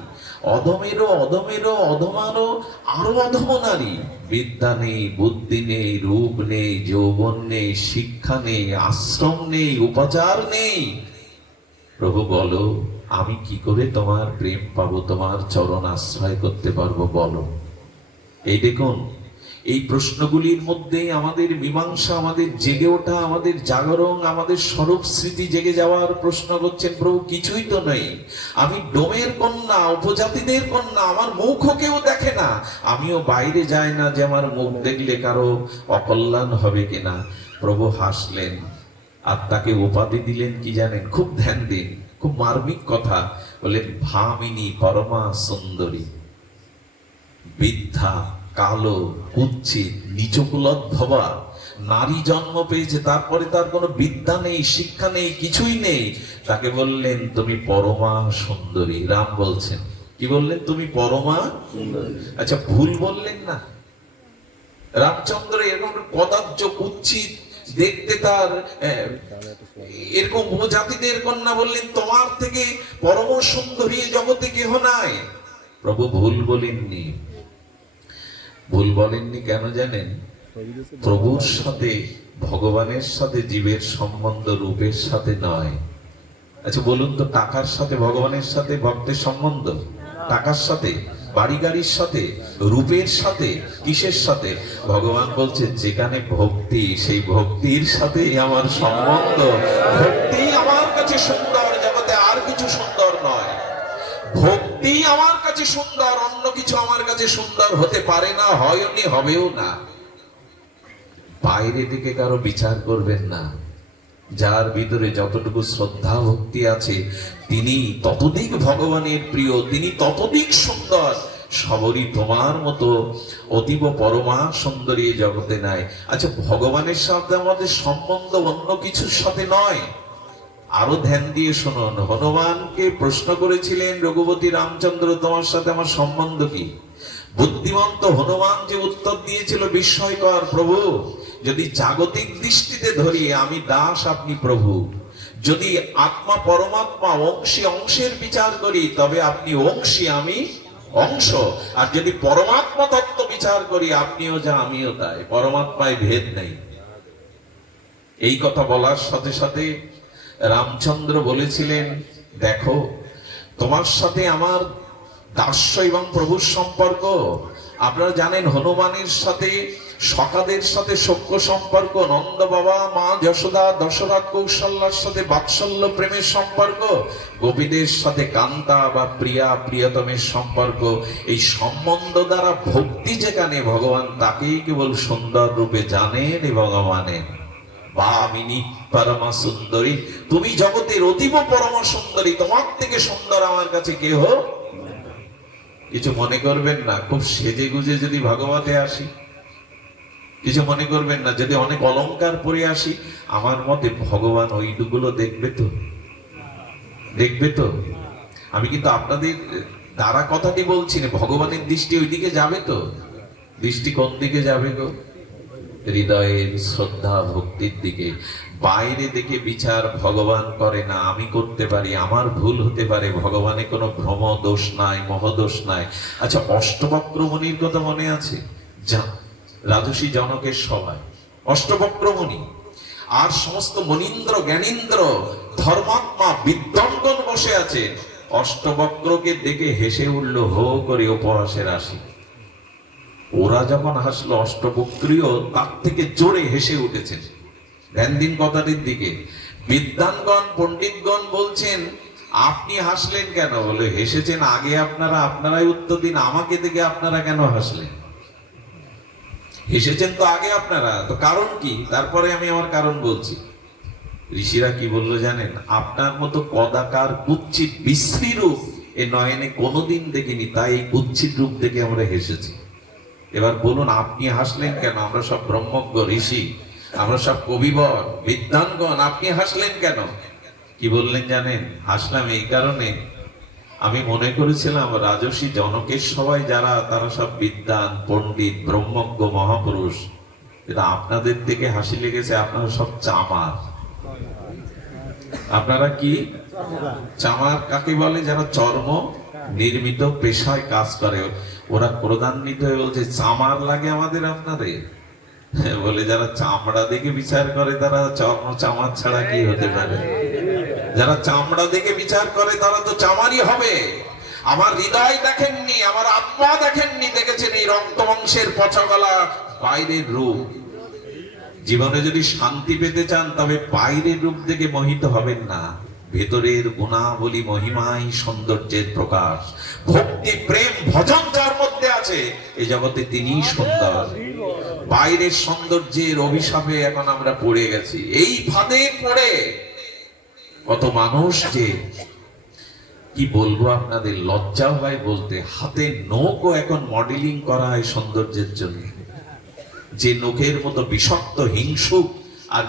অধমেরও অধমেরও অধমারও আরো অধম নারী, বিদ্যা নেই, বুদ্ধি নেই, রূপ নেই, যৌবন নেই, শিক্ষা নেই, আশ্রম নেই, উপাচার নেই। প্রভু বলো, আমি কি করে তোমার প্রেম পাবো, তোমার চরণ আশ্রয় করতে পারবো, বলো। এই দেখুন, এই প্রশ্নগুলির মধ্যে আমাদের মীমাংসা, আমাদের জেগে ওঠা, আমাদের জাগরণ, আমাদের স্বরূপ স্মৃতি জেগে যাওয়ার প্রশ্ন করছেন। প্রভু কিছুই তো নেই, আমি ডোমের কন্যা, উপজাতিদের কন্যা, আমার মুখও কেউ দেখে না, আমিও বাইরে যাই না যে আমার মুখ দেখলে কারো অকল্যাণ হবে কিনা। প্রভু হাসলেন আর তাকে উপাধি দিলেন কি জানেন? খুব ধ্যান দিন, খুব মার্মিক কথা বলেন, ভামিনী পরমা সুন্দরী, বৃদ্ধা, কালো, কুৎসিত, নিচকুলোদ্ভবা নারী জন্ম পেয়েছে, তারপরে তার কোনো বিদ্যা নেই, শিক্ষা নেই, কিছুই নেই, তাকে বললেন তুমি পরমা সুন্দরী। রাম বলছেন, কি বললেন? তুমি পরমা সুন্দরী। আচ্ছা, ভুল বললেন না? রামচন্দ্র এরকম কদার্য, কুৎসিত দেখতে, তার এরকম উপজাতিদের কন্যা বললেন, তোমার থেকে পরম সুন্দরী জগতে কেহ নাই। প্রভু ভুল বলেননি। ভুল বলেননি কেন জানেন? প্রভুর সাথে, ভগবানের সাথে জীবের সম্বন্ধ রূপের সাথে নয়। আচ্ছা বলুন তো, টাকার সাথে ভগবানের সাথে ভক্তের সম্বন্ধ? টাকার সাথে, বাড়ি গাড়ির সাথে, রূপের সাথে, কিসের সাথে? ভগবান বলছে যেখানে ভক্তি, সেই ভক্তির সাথে আমার সম্বন্ধ। ভক্তি আমার কাছে সুন্দর, জগতে আর কিছু সুন্দর নয়। ভক্তি আমার কাছে সুন্দর, অন্য কিছু আমার কাছে সুন্দর হতে পারে না, হয়নি, হবেও না। বাইরে দিকে কারো বিচার করবেন না। যার ভিতরে যতটুকু শ্রদ্ধা ভক্তি আছে তিনি ততোধিক ভগবানের প্রিয়, তিনি ততোধিক সুন্দর। সবরই তোমার মতো অতীব পরমা সুন্দরী জগতে নাই। আচ্ছা ভগবানের সাথে আমাদের সম্বন্ধ অন্য কিছুর সাথে নয়। আরো ধ্যান দিয়ে শুনুন, হনুমানকে প্রশ্ন করেছিলেন রঘুপতি রামচন্দ্র, তোমার সাথে আমার সম্বন্ধ কি? বুদ্ধিমন্ত হনুমান যে উত্তর দিয়েছিল বিস্ময়কর, প্রভু যদি জাগতিক দৃষ্টিতে ধরি আমি দাস, আপনি প্রভু। যদি আত্মা পরমাত্মা অংশী অংশের বিচার করি তবে আপনি অংশী, আমি অংশ। আর যদি পরমাত্মা তত্ত্ব বিচার করি আপনিও যা আমিও তাই, পরমাত্মায় ভেদ নেই। এই কথা বলার সাথে সাথে রামচন্দ্র বলেছিলেন, দেখো তোমার সাথে আমার দাস্য এবং প্রভুর সম্পর্ক। আপনারা জানেন হনুমানের সাথে সখাদের সাথে সখ্য সম্পর্ক, নন্দ বাবা, মা যশোদা, দশরথ কৌশল্যার সাথে বাৎসল্য প্রেমের সম্পর্ক, গোপীদের সাথে কান্তা বা প্রিয়া প্রিয়তমের সম্পর্ক। এই সম্বন্ধ দ্বারা ভক্তি যেখানে, ভগবান তাকেই কেবল সুন্দর রূপে জানেন এবং মানেন। বামিনী পরমা সুন্দরী, তুমি জগতের অতীব পরমা সুন্দরী, তোমার থেকে সুন্দর আমার কাছে কেহ। কিছু মনে করবেন না খুব সেজে গুজে যদি ভাগবতে আসি, কিছু মনে করবেন না যদি অনেক অলংকার পরে আসি, আমার মতে ভগবান ওইগুলো দেখবে তো, দেখবে তো। আমি কিন্তু আপনাদের দ্বারা কথাটি বলছি না, ভগবানের দৃষ্টি ওইদিকে যাবে তো। দৃষ্টি কোন দিকে যাবে গো? হৃদয়ের শ্রদ্ধা ভক্তির দিকে। বাইরে দেখে বিচার ভগবান করে না, আমি করতে পারি, আমার ভুল হতে পারে, ভগবানের কোনো ভ্রম দোষ নাই, মহদোষ নাই। আচ্ছা অষ্টবক্র মুনির কথা মনে আছে? রাজসী জনকের সভায় অষ্টবক্র মুনি আর সমস্ত মনীন্দ্র জ্ঞানীন্দ্র ধর্মাত্মা বিদ্বানগণ বসে আছে। অষ্টবক্রকে দেখে হেসে উঠল হো করে উপহাসের রাশি। ওরা যখন হাসলো অষ্টবক্রীও তার থেকে জোরে হেসে উঠেছেন। ধ্যান দিন কথাটির দিকে। বিদ্বানগণ পণ্ডিতগণ বলছেন আপনি হাসলেন কেন? বলে হেসেছেন আগে আপনারা, আপনারাই উত্তর দিন, আমাকে দেখে আপনারা কেন হাসলেন? হেসেছেন তো আগে আপনারা, তো কারণ কি? তারপরে আমি আমার কারণ বলছি। ঋষিরা কি বললো জানেন? আপনার মতো কদাকার কুৎসিত বিশ্রী রূপ এ নয়নে কোনোদিন দেখিনি, তাই এই কুৎসিত রূপ দেখে আমরা হেসেছি। এবার বলুন আপনি হাসলেন কেন? আমরা সব ব্রহ্মজ্ঞ ঋষি, আমরা সব কবিবর বিদ্বানগণ, আপনি হাসলেন কেন? কি বললেন জানেন? হাসলাম এই কারণে, আমি মনে করেছিলাম রাজসী জনকের সবাই যারা, তারা সব বিদ্বান পণ্ডিত ব্রহ্মজ্ঞ মহাপুরুষ। এটা আপনাদের থেকে হাসি লেগেছে, আপনারা সব চামার। আপনারা কি চামার কাকে বলে? যারা চর্ম নির্মিত পেশায় কাজ করে। ওরা ক্রোধান্বিত হয়ে বলছে চামার লাগে আমাদের আপনাদের। বলে যারা চামড়া দেখে বিচার করে তারা চর্ম চামার ছাড়া কি হতে পারে? যারা চামড়া দেখে বিচার করে তারা তো চামারই হবে। আমার হৃদয় দেখেননি, আমার আত্মা দেখেননি, দেখেছেন এই রক্ত মাংসের পচাগলা বাইরের রূপ। জীবনে যদি শান্তি পেতে চান তবে বাইরের রূপ দেখে মোহিত হবেন না। ভেতরের গুণাবলী মহিমাই সৌন্দর্যের প্রকাশ। ভক্তি প্রেম ভজন যার মধ্যে আছে এই জগতে তিনি সুন্দর। বাইরের সৌন্দর্যের অভিশাপে এখন আমরা পড়ে গেছি। এই ফাঁদে পড়ে কত মানুষ যে কি বলবো আপনাদের, লজ্জা হয় বলতে, হাতে নখও এখন মডেলিং করা হয় সৌন্দর্যের জন্য। যে নখের মতো বিষাক্ত হিংসুক, আর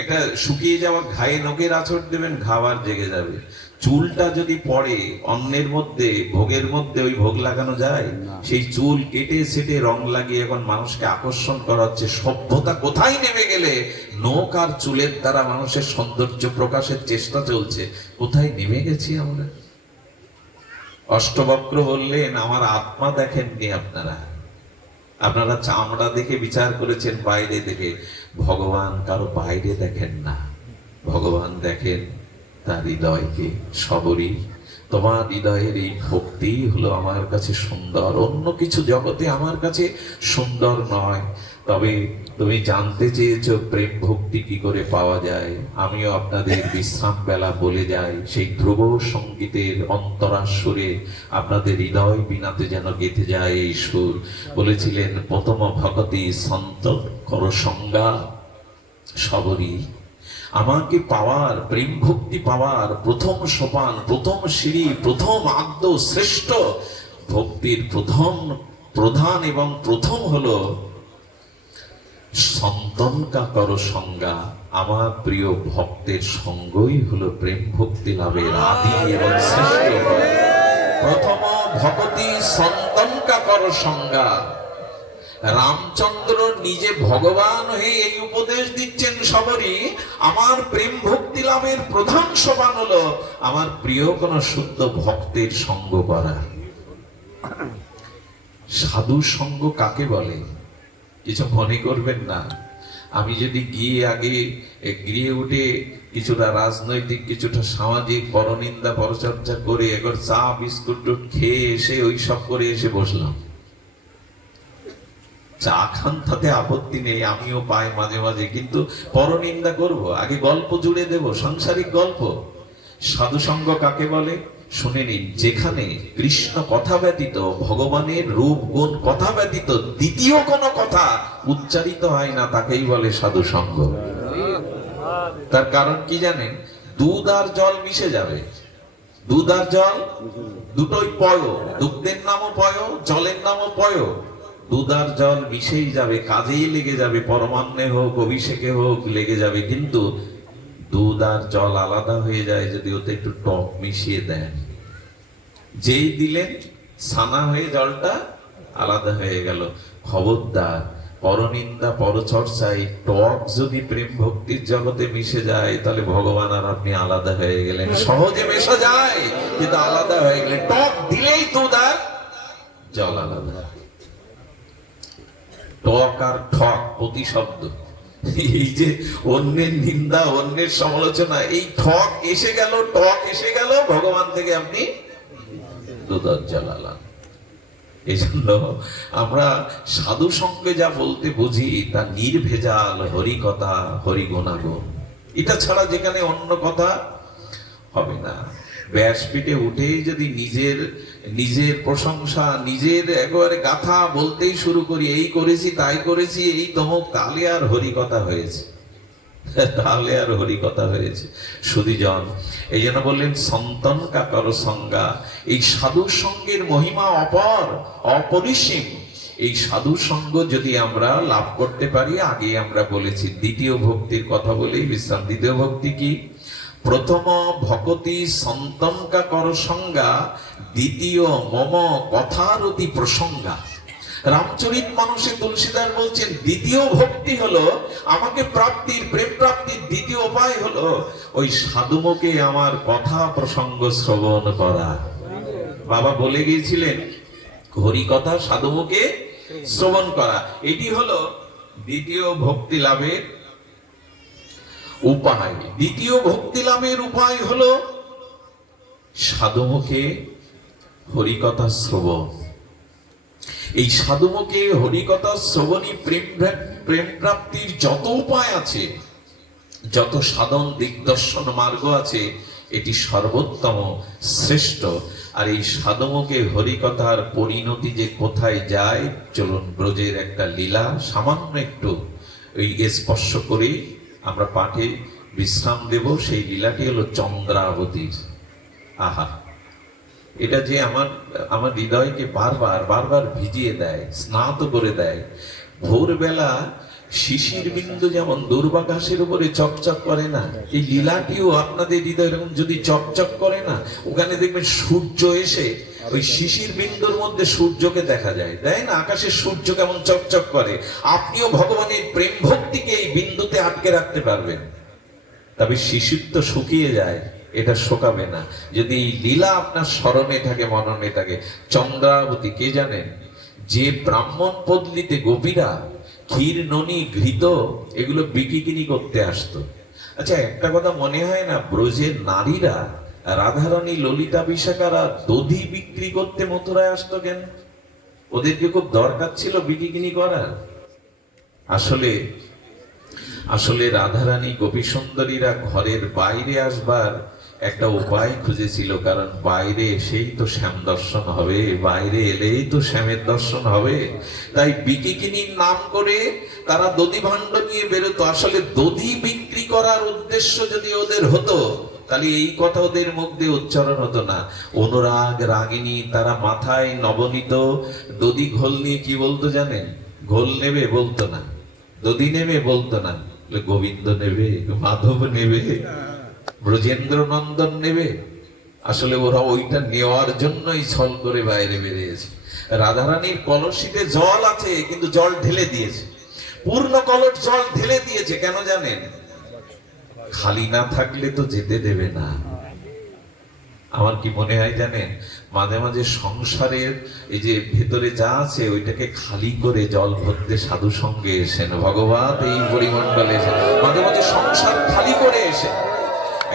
একটা শুকিয়ে যাওয়া ঘায়ে নখের আঁচড় দেবেন, ঘাবার জেগে যাবে। চুলটা যদি পড়ে অন্যের মধ্যে, ভোগের মধ্যে ওই ভোগ লাগানো যায়? সেই চুল কেটে সেটে রং লাগিয়ে এখন মানুষকে আকর্ষণ করা হচ্ছে। সভ্যতা কোথায় নেমে গেলে? নখ আর চুলের দ্বারা মানুষের সৌন্দর্য প্রকাশের চেষ্টা চলছে। কোথায় নেমে গেছি আমরা? অষ্টবক্র বললেন আমার আত্মা দেখেননি আপনারা। আপনারা চামড়া দেখে বিচার করেছেন, বাইরে দেখে। ভগবান কারো বাইরে দেখেন না, ভগবান দেখেন তার হৃদয়কে। সবরই তোমার হৃদয়ের এই ভক্তি হলো আমার কাছে সুন্দর, অন্য কিছু জগতে আমার কাছে সুন্দর নয়। তবে তুমি জানতে চেয়েছো প্রেম ভক্তি কি করে পাওয়া যায়, আমিও আপনাদের বিশ্রাম বেলা বলে যাই, সেই ধ্রুব সঙ্গীতের অন্তরা সুরে আপনাদের হৃদয় বিনাতে যেন গেঁথে যায় এই সুর। বলেছিলেন প্রথম ভগতি সন্ত কর সংজ্ঞা সবরী। আমাকে পাওয়ার, প্রেম ভক্তি পাওয়ার প্রথম সোপান, প্রথম সিঁড়ি, প্রথম আদ্য শ্রেষ্ঠ ভক্তির প্রধান এবং প্রথম হলো সন্তনকা কর সংজ্ঞা। আমার প্রিয় ভক্তের সঙ্গই হলো প্রেম ভক্তি লাভের আদি এবং শ্রেষ্ঠ। প্রথম ভগতি সন্তনকা কর সংজ্ঞা। রামচন্দ্র নিজে ভগবান হয়ে এই উপদেশ দিচ্ছেন সবরই, আমার প্রেম ভক্তি লাভের প্রধান সোপান হলো আমার প্রিয় কোন শুদ্ধ ভক্তের সঙ্গ করা। সাধু সঙ্গ কাকে বলে কিছু মনে করবেন না। আমি যদি গিয়ে আগে গিয়ে উঠে কিছুটা রাজনৈতিক, কিছুটা সামাজিক পরনিন্দা পরচর্চা করে একবার চা বিস্কুট খেয়ে এসে ওই সব করে এসে বসলাম, চা খান তাতে আপত্তি নেই, আমিও পাই মাঝে মাঝে, কিন্তু পরনিন্দা করব? আগে গল্প জুড়ে দেব, সাংসারিক গল্প। সাধু সঙ্গ কাকে বলে শুনে নিন। যেখানে কৃষ্ণ কথা ব্যতীত, ভগবানের রূপ গুণ কথা ব্যতীত দ্বিতীয় কোন কথা উচ্চারিত হয় না, তাকেই বলে সাধু সঙ্গ। তার কারণ কি জানেন? দুধ আর জল মিশে যাবে। দুধ আর জল দুটোই পয়, দুগ্ধের নামও পয়, জলের নামও পয়। দুধ আর জল মিশেই যাবে, কাজেই লেগে যাবে, পরমান্নে হোক অভিষেকে হোক লেগে যাবে। কিন্তু দুধ আর জল আলাদা হয়ে যায় যদি ওতে একটু টক মিশিয়ে দেন। যেই দিলেন ছানা হয়ে জলটা আলাদা হয়ে গেল। খবরদার পরনিন্দা পরচর্চায় টক যদি প্রেম ভক্তির জগতে মিশে যায়, তাহলে ভগবান আর আপনি আলাদা হয়ে গেলেন। সহজে মেশা যায় কিন্তু আলাদা হয়ে গেলেন। টক দিলেই দুধ আর জল আলাদা। টক আর ঠক প্রতিশব্দ। এই যে অন্যের নিন্দা, অন্যের সমালোচনা, এই ঠক এসে গেল, টক এসে গেল, ভগবান থেকে আপনি দুধ আর জল আলাদা। এই জন্য আমরা সাধু সঙ্গে যা বলতে বুঝি তা নির্ভেজাল হরি কথা, হরি গুণাগুণ। এটা ছাড়া যেখানে অন্য কথা হবে না। ব্যাসপীঠে উঠেই যদি নিজের প্রশংসা, নিজের একেবারে গাথা বলতেই শুরু করি, এই করেছি তাই করেছি এই তমক, তাহলে আর হরি কথা হয়েছে, তাহলে আর হরি কথা হয়েছে। সুধীজন এই জন্য বললেন সন্তন কাকর সংজ্ঞা। এই সাধু সঙ্গের মহিমা অপার, অপরিসীম। এই সাধু সঙ্গ যদি আমরা লাভ করতে পারি, আগে আমরা বলেছি দ্বিতীয় ভক্তির কথা বলেই বিশ্রাম। দ্বিতীয় ভক্তি কি? প্রথম ভগতি সন্তনকা কর সংজ্ঞা, দ্বিতীয় মম কথার অতি প্রসঙ্গা। রামচরিত মানুষে তুলসীদাস বলছেন দ্বিতীয় ভক্তি হলো আমাকে প্রাপ্তির, প্রেম প্রাপ্তির দ্বিতীয় উপায় হলো ওই সাধুমুখে আমার কথা প্রসঙ্গ শ্রবণ করা। বাবা বলে গিয়েছিলেন হরি কথা সাধুমুখে শ্রবণ করা, এটি হলো দ্বিতীয় ভক্তি লাভের উপায়। দ্বিতীয় ভক্তি লাভের উপায় হলো সাধুমুখে হরিকথা শ্রবণ। এই সাধুমুখে হরিকথা শ্রবণী প্রেম প্রাপ্তির যত উপায় আছে, যত সাধন দিগদর্শন মার্গ আছে, এটি সর্বোত্তম শ্রেষ্ঠ। আর এই সাধুমুখে হরিকথার পরিণতি যে কোথায় যায়, চলুন ব্রজের একটা লীলা সামান্য একটু ওই স্পর্শ করেই আমরা পাঠে বিশ্রাম দেব। সেই লীলাটি হলো চন্দ্রাবতীর। আহা, এটা যে আমার হৃদয়কে বারবার ভিজিয়ে দেয়, স্নাত করে দেয়। ভোরবেলা শিশির বিন্দু যেমন দুর্বা ঘাসের উপরে চকচক করে না, এই লীলাটিও আপনাদের হৃদয় এরকম যদি চকচক করে না, ওখানে দেখবেন সূর্য এসে ওই শিশির বিন্দুর মধ্যে সূর্যকে দেখা যায়, তাই না? আকাশের সূর্য কেমন চকচক করে। আপনিও ভগবানের প্রেম ভক্তিকে এই বিন্দুতে আটকে রাখতে পারবেন, তবে শিশির তো শুকিয়ে যায়, এটা শোকাবে না যদি এই লীলা আপনার স্মরণে থাকে, মননে থাকে। চন্দ্রাবতী কে জানেন? যে ব্রাহ্মণ পল্লীতে গোপীরা ক্ষীর ননি ঘৃত এগুলো বিক্রি করতে আসতো। আচ্ছা, একটা কথা মনে হয় না, ব্রজের নারীরা রাধারানী ললিতা বিশাখারা দধি বিক্রি করতে মথুরায় আসতো কেন? ওদেরকে খুব দরকার ছিল বিক্রি করার? আসলে আসলে রাধারানী গোপী সুন্দরীরা ঘরের বাইরে আসবার একটা উপায় খুঁজেছিল, কারণ বাইরে এসেই তো শ্যাম দর্শন হবে, বাইরে এলেই তো শ্যামের দর্শন হবে। তাই বিকিকিনির নাম করে তারা দধি ভাণ্ড নিয়ে বেরোতো। আসলে দধি বিক্রি করার উদ্দেশ্য যদি ওদের হতো, তাহলে এই কথা ওদের মুখ দিয়ে উচ্চারণ হতো না। অনুরাগ রাগিনী তারা মাথায় নবনীত দধি ঘোল নিয়ে কি বলতো জানেন? ঘোল নেবে বলতো না, দধি নেবে বলতো না, গোবিন্দ নেবে, মাধব নেবে, ব্রজেন্দ্র নন্দন নেবে। আসলে ওরা ওইটা নেওয়ার জন্যই ছল করে বাইরে বেরিয়েছে। রাধারানীর কলসিতে জল আছে, কিন্তু জল ঢেলে দিয়েছে, পূর্ণ কলস জল ঢেলে দিয়েছে। কেন জানেন? খালি না থাকলে তো যেতে দেবে না। আমার কি মনে হয় জানেন, মাঝে মাঝে সংসারের এই যে ভেতরে যা আছে ওইটাকে খালি করে জল ভরতে সাধু সঙ্গে এসেন ভগবান, এই পরিমণ্ডলে এসে মাঝে মাঝে সংসার খালি করে এসে।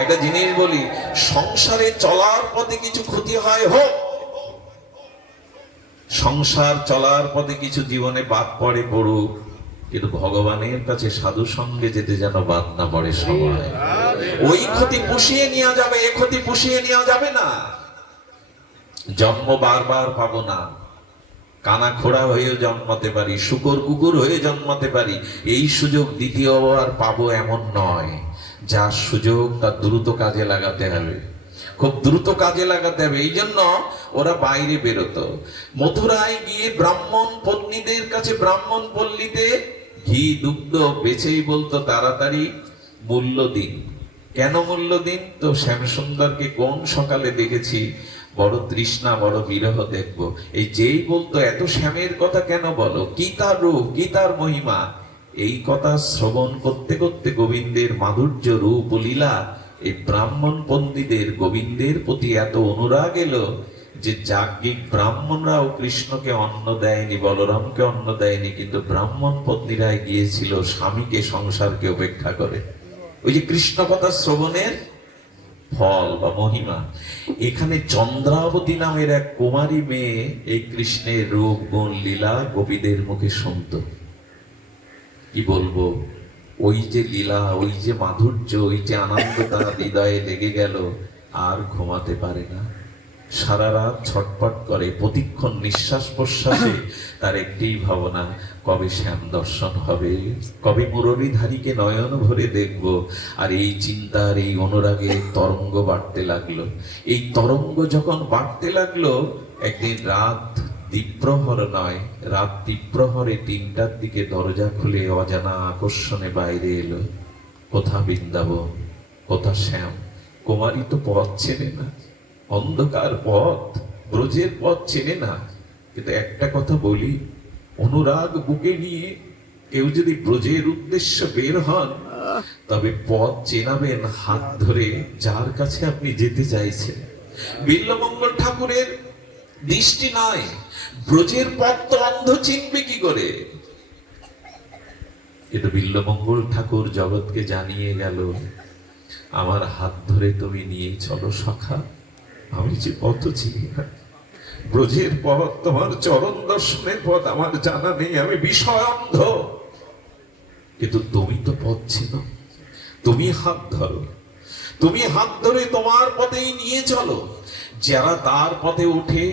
একটা জিনিস বলি, সংসারে চলার পথে কিছু ক্ষতি হয় হোক, সংসার চলার পথে কিছু জীবনে বাদ পড়ে পড়ুক, কিন্তু ভগবানের কাছে সাধু সঙ্গে যেতে যেন বাদ না পড়ে সময়। ওই ক্ষতি পুষিয়ে নেওয়া যাবে, এ ক্ষতি পুষিয়ে নেওয়া যাবে না। জন্ম বারবার পাবো না, কানা খোড়া হয়েও জন্মাতে পারি, শুকর কুকুর হয়ে জন্মাতে পারি, এই সুযোগ দ্বিতীয়বার পাবো এমন নয়। যার সুযোগ তার দ্রুত কাজে লাগাতে হবে, খুব দ্রুত কাজে লাগাতে হবে। এই জন্য ওরা বাইরে বেরোতো। মথুরায় গিয়ে ব্রাহ্মণ পত্নীদের কাছে, ব্রাহ্মণ পল্লীতে ঘি দুগ্ধ বেচেই বলতো তাড়াতাড়ি মূল্য দিন। কেন মূল্য দিন? তো শ্যামসুন্দরকে কোন সকালে দেখেছি, বড় তৃষ্ণা, বড় বিরহ দেখব। এই যেই বলতো এত শ্যামের কথা কেন বলো, কি তার রূপ, কি তার মহিমা, এই কথা শ্রবণ করতে করতে গোবিন্দের মাধুর্য রূপ ও লীলা, এই ব্রাহ্মণ পণ্ডিতদের গোবিন্দের প্রতি এত অনুরাগ এলো যে যাজ্ঞিক ব্রাহ্মণরাও কৃষ্ণকে অন্ন দেয়নি, বলরামকে অন্ন দেয়নি, কিন্তু ব্রাহ্মণ পত্নীরাই গিয়েছিল স্বামীকে, সংসারকে উপেক্ষা করে। ওই যে কৃষ্ণ কথা শ্রবণের ফল বা মহিমা। এখানে চন্দ্রাবতী নামের এক কুমারী মেয়ে এই কৃষ্ণের রূপ গুণ লীলা গোপীদের মুখে শুনত। কি বলবো, ওই যে লীলা, ওই যে মাধুর্য, ওই যে আনন্দ তার হৃদয়ে লেগে গেল, আর ঘুমাতে পারে না। সারা রাত ছটপট করে, প্রতিক্ষণ নিঃশ্বাস প্রশ্বাসে তার একটিই ভাবনা, কবে শ্যাম দর্শন হবে, কবে মুরলীধারীকে নয়ন ভরে দেখব। আর এই চিন্তার, এই অনুরাগের তরঙ্গ বাড়তে লাগলো। এই তরঙ্গ যখন বাড়তে লাগলো, একদিন রাত দ্বিপ্রহর নয়, রাত দ্বিপ্রহরে 3টার দিকে দরজা খুলে অজানা আকর্ষণে বাইরে এলো। কোথা বৃন্দাবন, কোথা শ্যাম। কুমারী তো পথ চেনে না, অন্ধকার পথ, ব্রজের পথ চেনে না। কিন্তু একটা কথা বলি, অনুরাগ বুকে নিয়ে কেউ যদি ব্রজের উদ্দেশ্য বের হন, তবে পথ চেনাবেন হাত ধরে যার কাছে আপনি যেতে চাইছেন। বিল্বমঙ্গল ঠাকুরের দৃষ্টি নয়, ব্রজের পথ তো অন্ধ চিনবে কি করে? কিন্তু বিল্বমঙ্গল ঠাকুর জগৎকে জানিয়ে গেল, আমার হাত ধরে তুমি নিয়ে চলো সখা, আমি যে পথ চিনি না, ব্রজের পথ, তোমার চরণ দর্শনের পথ আমার জানা নেই, আমি বিষয় অন্ধ, কিন্তু তুমি তো পথ চিনো, তুমি হাত ধরো, তুমি হাত ধরে তোমার পথেই নিয়ে চলো। যারা তার পথে উঠে,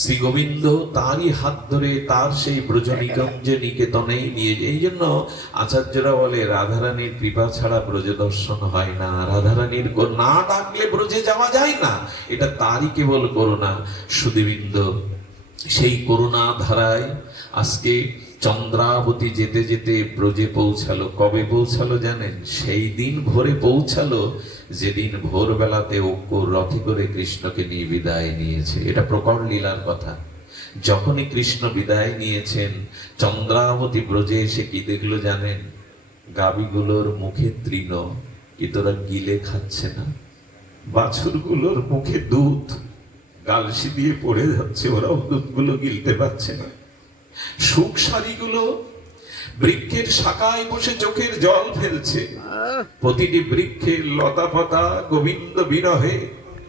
শ্রী গোবিন্দ তারই হাত ধরে তার সেই ব্রজনিকঞ্জ নিকেতনেই নিয়ে যায়। এই জন্য আচার্যরা বলে রাধারানীর কৃপা ছাড়া ব্রজ দর্শন হয় না, রাধারানীর না ডাকলে ব্রজে যাওয়া যায় না, এটা তারই কেবল করুণা। সুধীবৃন্দ, সেই করুণা ধারায় আজকে চন্দ্রাবতী যেতে যেতে ব্রজে পৌঁছালো। কবে পৌঁছালো জানেন? সেই দিন ভোরে পৌঁছালো যেদিন ভোরবেলাতে অঙ্কুর রথে করে কৃষ্ণকে নিয়ে বিদায় নিয়েছে। এটা প্রকট লীলার কথা। যখনই কৃষ্ণ বিদায় নিয়েছেন, চন্দ্রাবতী ব্রজে এসে কি দেখলো জানেন? গাভীগুলোর মুখে তৃণ, কি তোরা গিলে খাচ্ছে না? বাছুরগুলোর মুখে দুধ, গালসি দিয়ে পড়ে যাচ্ছে, ওরাও দুধগুলো গিলতে পারছে না। সুখ সারিগুলো বৃক্ষের শাখায় বসে চোখের জল ফেলছে। প্রতিটি বৃক্ষের লতা পাতা গোবিন্দ বিরহে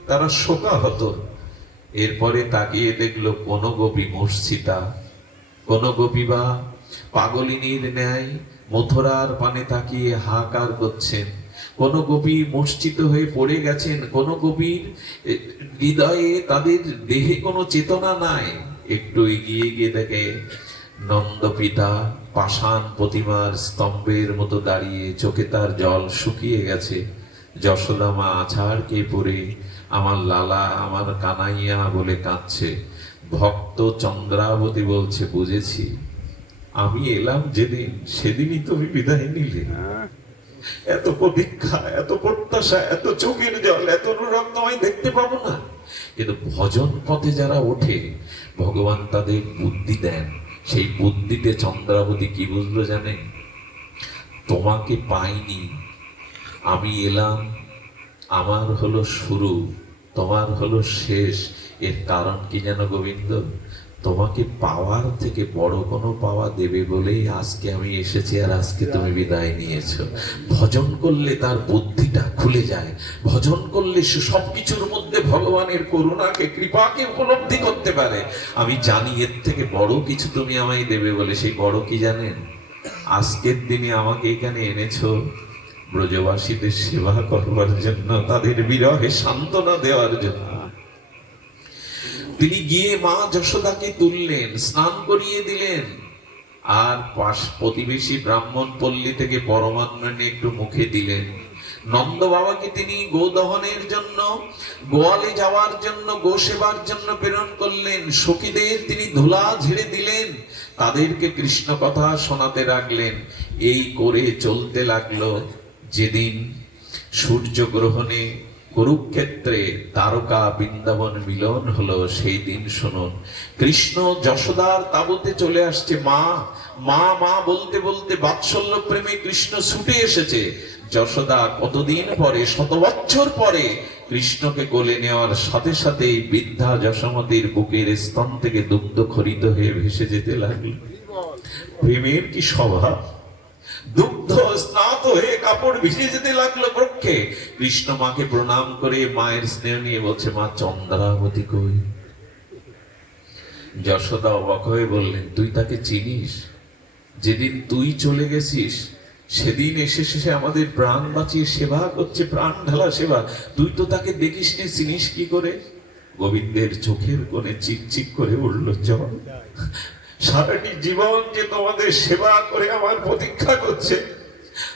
তারা শোকাহত। এরপরে তাকিয়ে দেখলো কোন গোপী মূর্ছিতা, কোন গোপী বা পাগলিনীর ন্যায় মথুরার পানে তাকিয়ে হাহাকার করছেন, কোন গোপী মূর্ছিত হয়ে পড়ে গেছেন, কোন গোপীর হৃদয়ে তাদের দেহে কোনো চেতনা নাই। একটু এগিয়ে গিয়ে দেখে নন্দ পিতা পাষাণ প্রতিমার স্তম্ভের মতো দাঁড়িয়ে, চোখে তার জল শুকিয়ে গেছে। যশোদা মা আছাড়কে পড়ে আমার লালা, আমার কানাইয়া বলে কাঁদছে। ভক্ত চন্দ্রাবতী বলছে, বুঝেছি, আমি এলাম যেদিন সেদিনই তুমি বিদায় নিলে। এত প্রতীক্ষা, এত প্রত্যাশা, এত চোখের জল, এত অনুরাগ তোমায় দেখতে পাবো না। কিন্তু ভজন পথে যারা ওঠে ভগবান তাদের বুদ্ধি দেন। সেই বুদ্ধিতে চন্দ্রাবতী কি বুঝলো জানেন? তোমাকে পাইনি, আমি এলাম, আমার হলো শুরু, তোমার হলো শেষ। এর কারণ কি যেন গোবিন্দ? তোমাকে পাওয়ার থেকে বড় কোনো পাওয়া দেবে বলেই আজকে আমি এসেছি, আর আজকে তুমি বিদায় নিয়েছো। ভজন করলে তার বুদ্ধিটা খুলে যায়, ভজন করলে সে সবকিছুর মধ্যে ভগবানের করুণাকে, কৃপাকে উপলব্ধি করতে পারে। আমি জানি এর থেকে বড় কিছু তুমি আমায় দেবে বলে। সেই বড় কি জানেন? আজকের দিনে আমাকে এখানে এনেছো ব্রজবাসীদের সেবা করবার জন্য, তাদের বিরহে সান্ত্বনা দেওয়ার জন্য। তিনি গিয়ে মা যশোদাকে তুললেন, স্নান করিয়ে দিলেন, আর পাশ প্রতিবেশী ব্রাহ্মণ পল্লী থেকে পরমান্ন নিয়ে একটু মুখে দিলেন। নন্দ বাবাকে তিনি গোদহনের জন্য, গোয়ালে যাওয়ার জন্য, গো সেবার জন্য প্রেরণ করলেন। সখীদের তিনি ধুলা ঝেড়ে দিলেন, তাদেরকে কৃষ্ণ কথা শোনাতে রাখলেন। এই করে চলতে লাগলো। যেদিন সূর্যগ্রহণে কুরুক্ষেত্রে দ্বারকা বৃন্দাবন মিলন হলো, সেই দিন শুনুন, কৃষ্ণ যশোদার তাবুতে চলে আসছে। মা মা মা বলতে বলতে বাৎসল্য প্রেমে কৃষ্ণ ছুটে এসেছে। যশোদা কতদিন পরে, শত বছর পরে কৃষ্ণকে কোলে নেওয়ার সাথে সাথেই বৃদ্ধা যশোমতীর বুকের স্তন থেকে দুগ্ধ খরিত হয়ে ভেসে যেতে লাগলো। প্রেমের কি স্বভাব! দুগ্ধ স্নাত হয়ে কাপড় ভিজে যেতে লাগলো বক্ষে। কৃষ্ণ মাকে প্রণাম করে মায়ের স্নেহ নিয়ে বলছে, মা চন্দ্রাবতী কই? যশোদা অবাক হয়ে বললেন, তুই তাকে চিনিস? যেদিন তুই চলে গেছিস সেদিন এসে শেষে আমাদের প্রাণ বাঁচিয়ে সেবা করছে, প্রাণ ঢালা সেবা। তুই তো তাকে দেখিস নি, চিনিস কি করে? গোবিন্দের চোখের কোণে চিকচিক করে উঠল জল। সারাটি জীবন যে তোমাদের সেবা করে আমার প্রতীক্ষা করছে,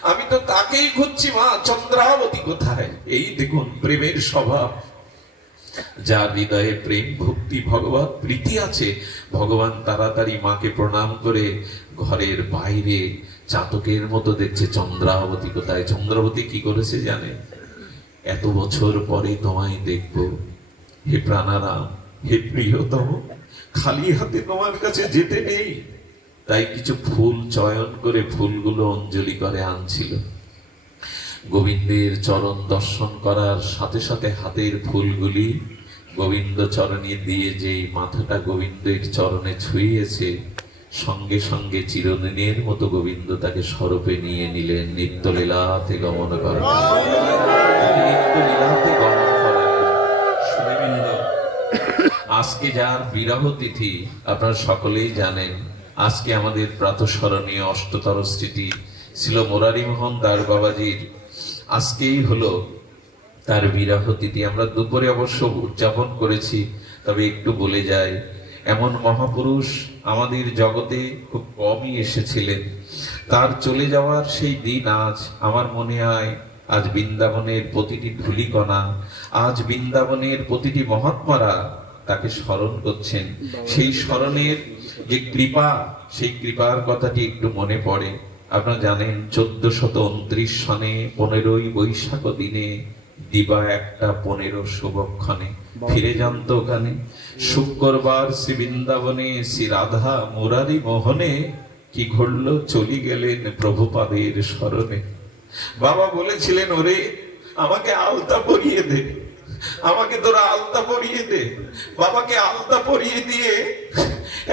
আমি তো তাকেই খুঁজছি। মা চন্দ্রাবতী কোথায়? এই দেখুন প্রেমের স্বভাব। যার হৃদয়ে প্রেম, ভক্তি, ভগবত প্রীতি আছে, ভগবান তাড়াতাড়ি মাকে প্রণাম করে ঘরের বাইরে চাতকের মতো দেখছে চন্দ্রাবতী কোথায়। চন্দ্রাবতী কি করেছে জানে? এত বছর পরে তোমায় দেখব, হে প্রাণারাম, হে প্রিয়তম, খালি হাতে তোমার কাছে যেতে নেই। তাই কিছু ফুল চয়ন করে ফুলগুলো অঞ্জলি করে আনছিল। গোবিন্দের চরণ দর্শন করার সাথে সাথে হাতের ফুলগুলি গোবিন্দ চরণে দিয়ে যেই মাথাটা গোবিন্দের চরণে ছুঁয়েছে, সঙ্গে সঙ্গে চিরদিনের মতো গোবিন্দ তাকে স্বরূপে নিয়ে নিলেন। নিত্যলীলাতে গমন করেন, নিত্যলীলাতে গমন করেন। শুনেবৃন্দ, আজকে যার বিরহ তিথি আপনারা সকলেই জানেন। আজকে আমাদের প্রাতঃস্মরণীয় অষ্টতর স্মৃতি ছিল মুরারি মোহন দাস বাবাজির। আজকেই হলো তার বিরহ তিথি। আমরা দুপুরে অবশ্য উদযাপন করেছি, তবে একটু বলে যাই, এমন মহাপুরুষ আমাদের জগতে খুব কমই এসেছিলেন। তার চলে যাওয়ার সেই দিন আজ আমার মনে হয়, আজ বৃন্দাবনের প্রতিটি ধূলিকণা, আজ বৃন্দাবনের প্রতিটি মহাত্মারা তাকে স্মরণ করছেন। সেই স্মরণের যে কৃপা, সেই কৃপার কথাটি একটু মনে পড়ে। আপনারা জানেন 1429 সনে 15ই বৈশাখ দিনে দিবা 1:15 শুভক্ষণে ফিরে যান তো ওখানে। শুক্রবার শ্রী বৃন্দাবনে শ্রী রাধা মুরারি মোহনে কি ঘটলো? চলি গেলেন প্রভুপাদের স্মরণে। বাবা বলেছিলেন, ওরে আমাকে আলতা পরিয়ে দে, আমাকে তোরা আলতা পরিয়ে দে। বাবাকে আলতা পরিয়ে দিয়ে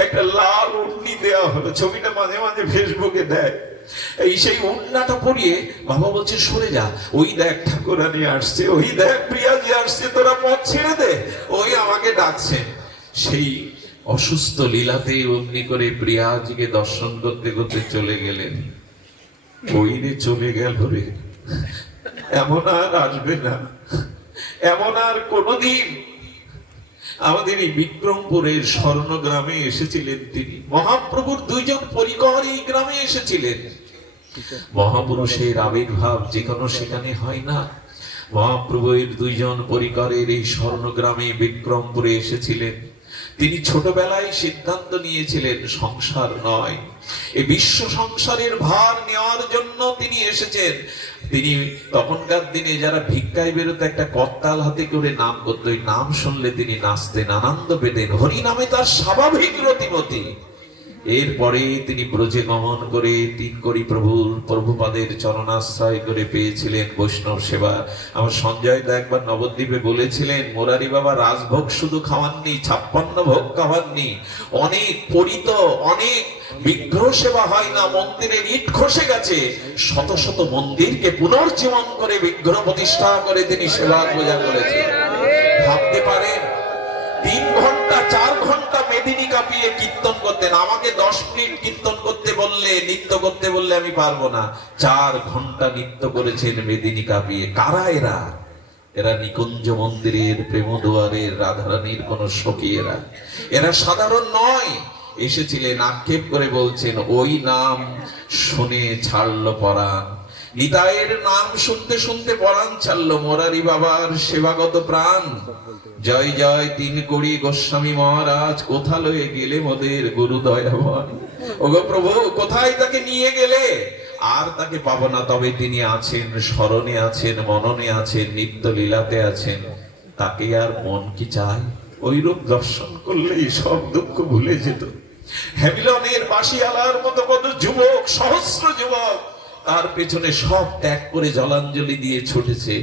একটা লাল উটনি দেওয়া হলো, ছবিটা মাঝে মাঝে ফেসবুকে দেয়। এই সেই উন্নাটা পরিয়ে বাবা বলছে সরে যা, ওই দেখ ঠাকুরানী আসছে, ওই দেখ প্রিয়াজি আসছে, তোরা পথ ছেড়ে দে, ওই আমাকে ডাকছে। সেই অসুস্থ লীলাতে অমনি করে প্রিয়াজিকে দর্শন করতে করতে চলে গেলেন। ওই রে চলে গেল রে, এমন আর আসবে না, এমন আর কোনদিন। আমাদের এই বিক্রমপুরের স্বর্ণগ্রামে এসেছিলেন তিনি। মহাপ্রভুর দুইজন পরিকর এই গ্রামে এসেছিলেন। মহাপুরুষের আবির্ভাব যে কোনো সেখানে হয় না। মহাপ্রভুর দুইজন পরিকরের এই স্বর্ণগ্রামে বিক্রমপুরে এসেছিলেন। তিনি ছোটবেলায় সিদ্ধান্ত নিয়েছিলেন সংসার নয়, এই বিশ্ব সংসারের ভার নেওয়ার জন্য তিনি এসেছেন। তিনি তখনকার দিনে যারা ভিক্ষায় বেরোতো একটা করতাল হাতে করে নাম করতো, ওই নাম শুনলে তিনি নাচতেন, আনন্দ পেতেন, হরি নামে তার স্বাভাবিক রতিমতি। এরপরে তিনি ব্রজে গমন করে তিনকড়ি প্রভুপাদের চরণাশ্রয় করে পেয়েছিলেন বৈষ্ণব সেবা। আমার সঞ্জয় দা একবার নবদ্বীপে বলেছিলেন, মোরারি বাবা রাজভোগ শুধু খাওয়াননি, 56 ভোগ খাওয়াননি, অনেক পরিত, অনেক বিগ্রহ সেবা হয় না, মন্দিরের ইট খসে গেছে, শত শত মন্দিরকে পুনর্জীবন করে বিগ্রহ প্রতিষ্ঠা করে তিনি সেবা পূজা করেছেন। ভাবতে পারেন 3 ঘন্টা 4 ঘন্টা মেদিনী কাঁপিয়ে কীর্তন করতেন। আমাকে 10 মিনিট কীর্তন করতে বললে, নৃত্য করতে বললে আমি পারবো না। 4 ঘন্টা নৃত্য করেছেন মেদিনী কাঁপিয়ে। কারা এরা? এরা নিকুঞ্জ মন্দিরের প্রেমদুয়ারের রাধারানীর কোন সখী। এরা সাধারণ নয়। এসেছিলেন, আক্ষেপ করে বলছেন, ওই নাম শুনে ছাড়লো পরাণ, নিতাইয়ের নাম শুনতে শুনতে পরাণ ছাড়লো, মোরারি বাবার সেবাগত প্রাণ। জয় জয় তিনকড়ি গোস্বামী মহারাজ, কোথা লয়ে গেলে মোদের গুরু দয়াবান। ওগো প্রভু, কোথায় তাকে নিয়ে গেলে? আর তাকে পাবো না, তবে তিনি আছেন, স্মরণে আছেন, মননে আছেন, নিত্য লীলাতে আছেন। তাকে আর মন কি চায়? ওই রূপ দর্শন করলেই সব দুঃখ ভুলে যেত। হ্যামিলনের বাঁশিয়ালার মতো কত যুবক, সহস্র যুবক তার পেছনে সব ত্যাগ করে জলাঞ্জলি দিয়ে ছুটেছে।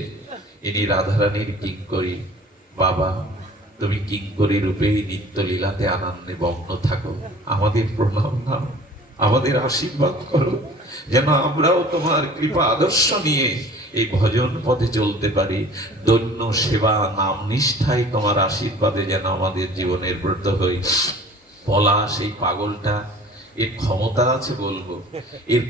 ইনি রাধারানীর কিঙ্করী। বাবা, তুমি কিঙ্করী রূপেই নিত্য লীলাতে আনন্দে মগ্ন থাকো। আমাদের প্রণাম নাও, আমাদের আশীর্বাদ করো, যেন আমরাও তোমার কৃপা আদর্শ নিয়ে এই ভজন পথে চলতে পারি। দৈন্য সেবা নাম নিষ্ঠায় তোমার আশীর্বাদে যেন আমাদের জীবনের ব্রত হই। পলাশ এই পাগলটা, এর ক্ষমতা আছে বলবো, এর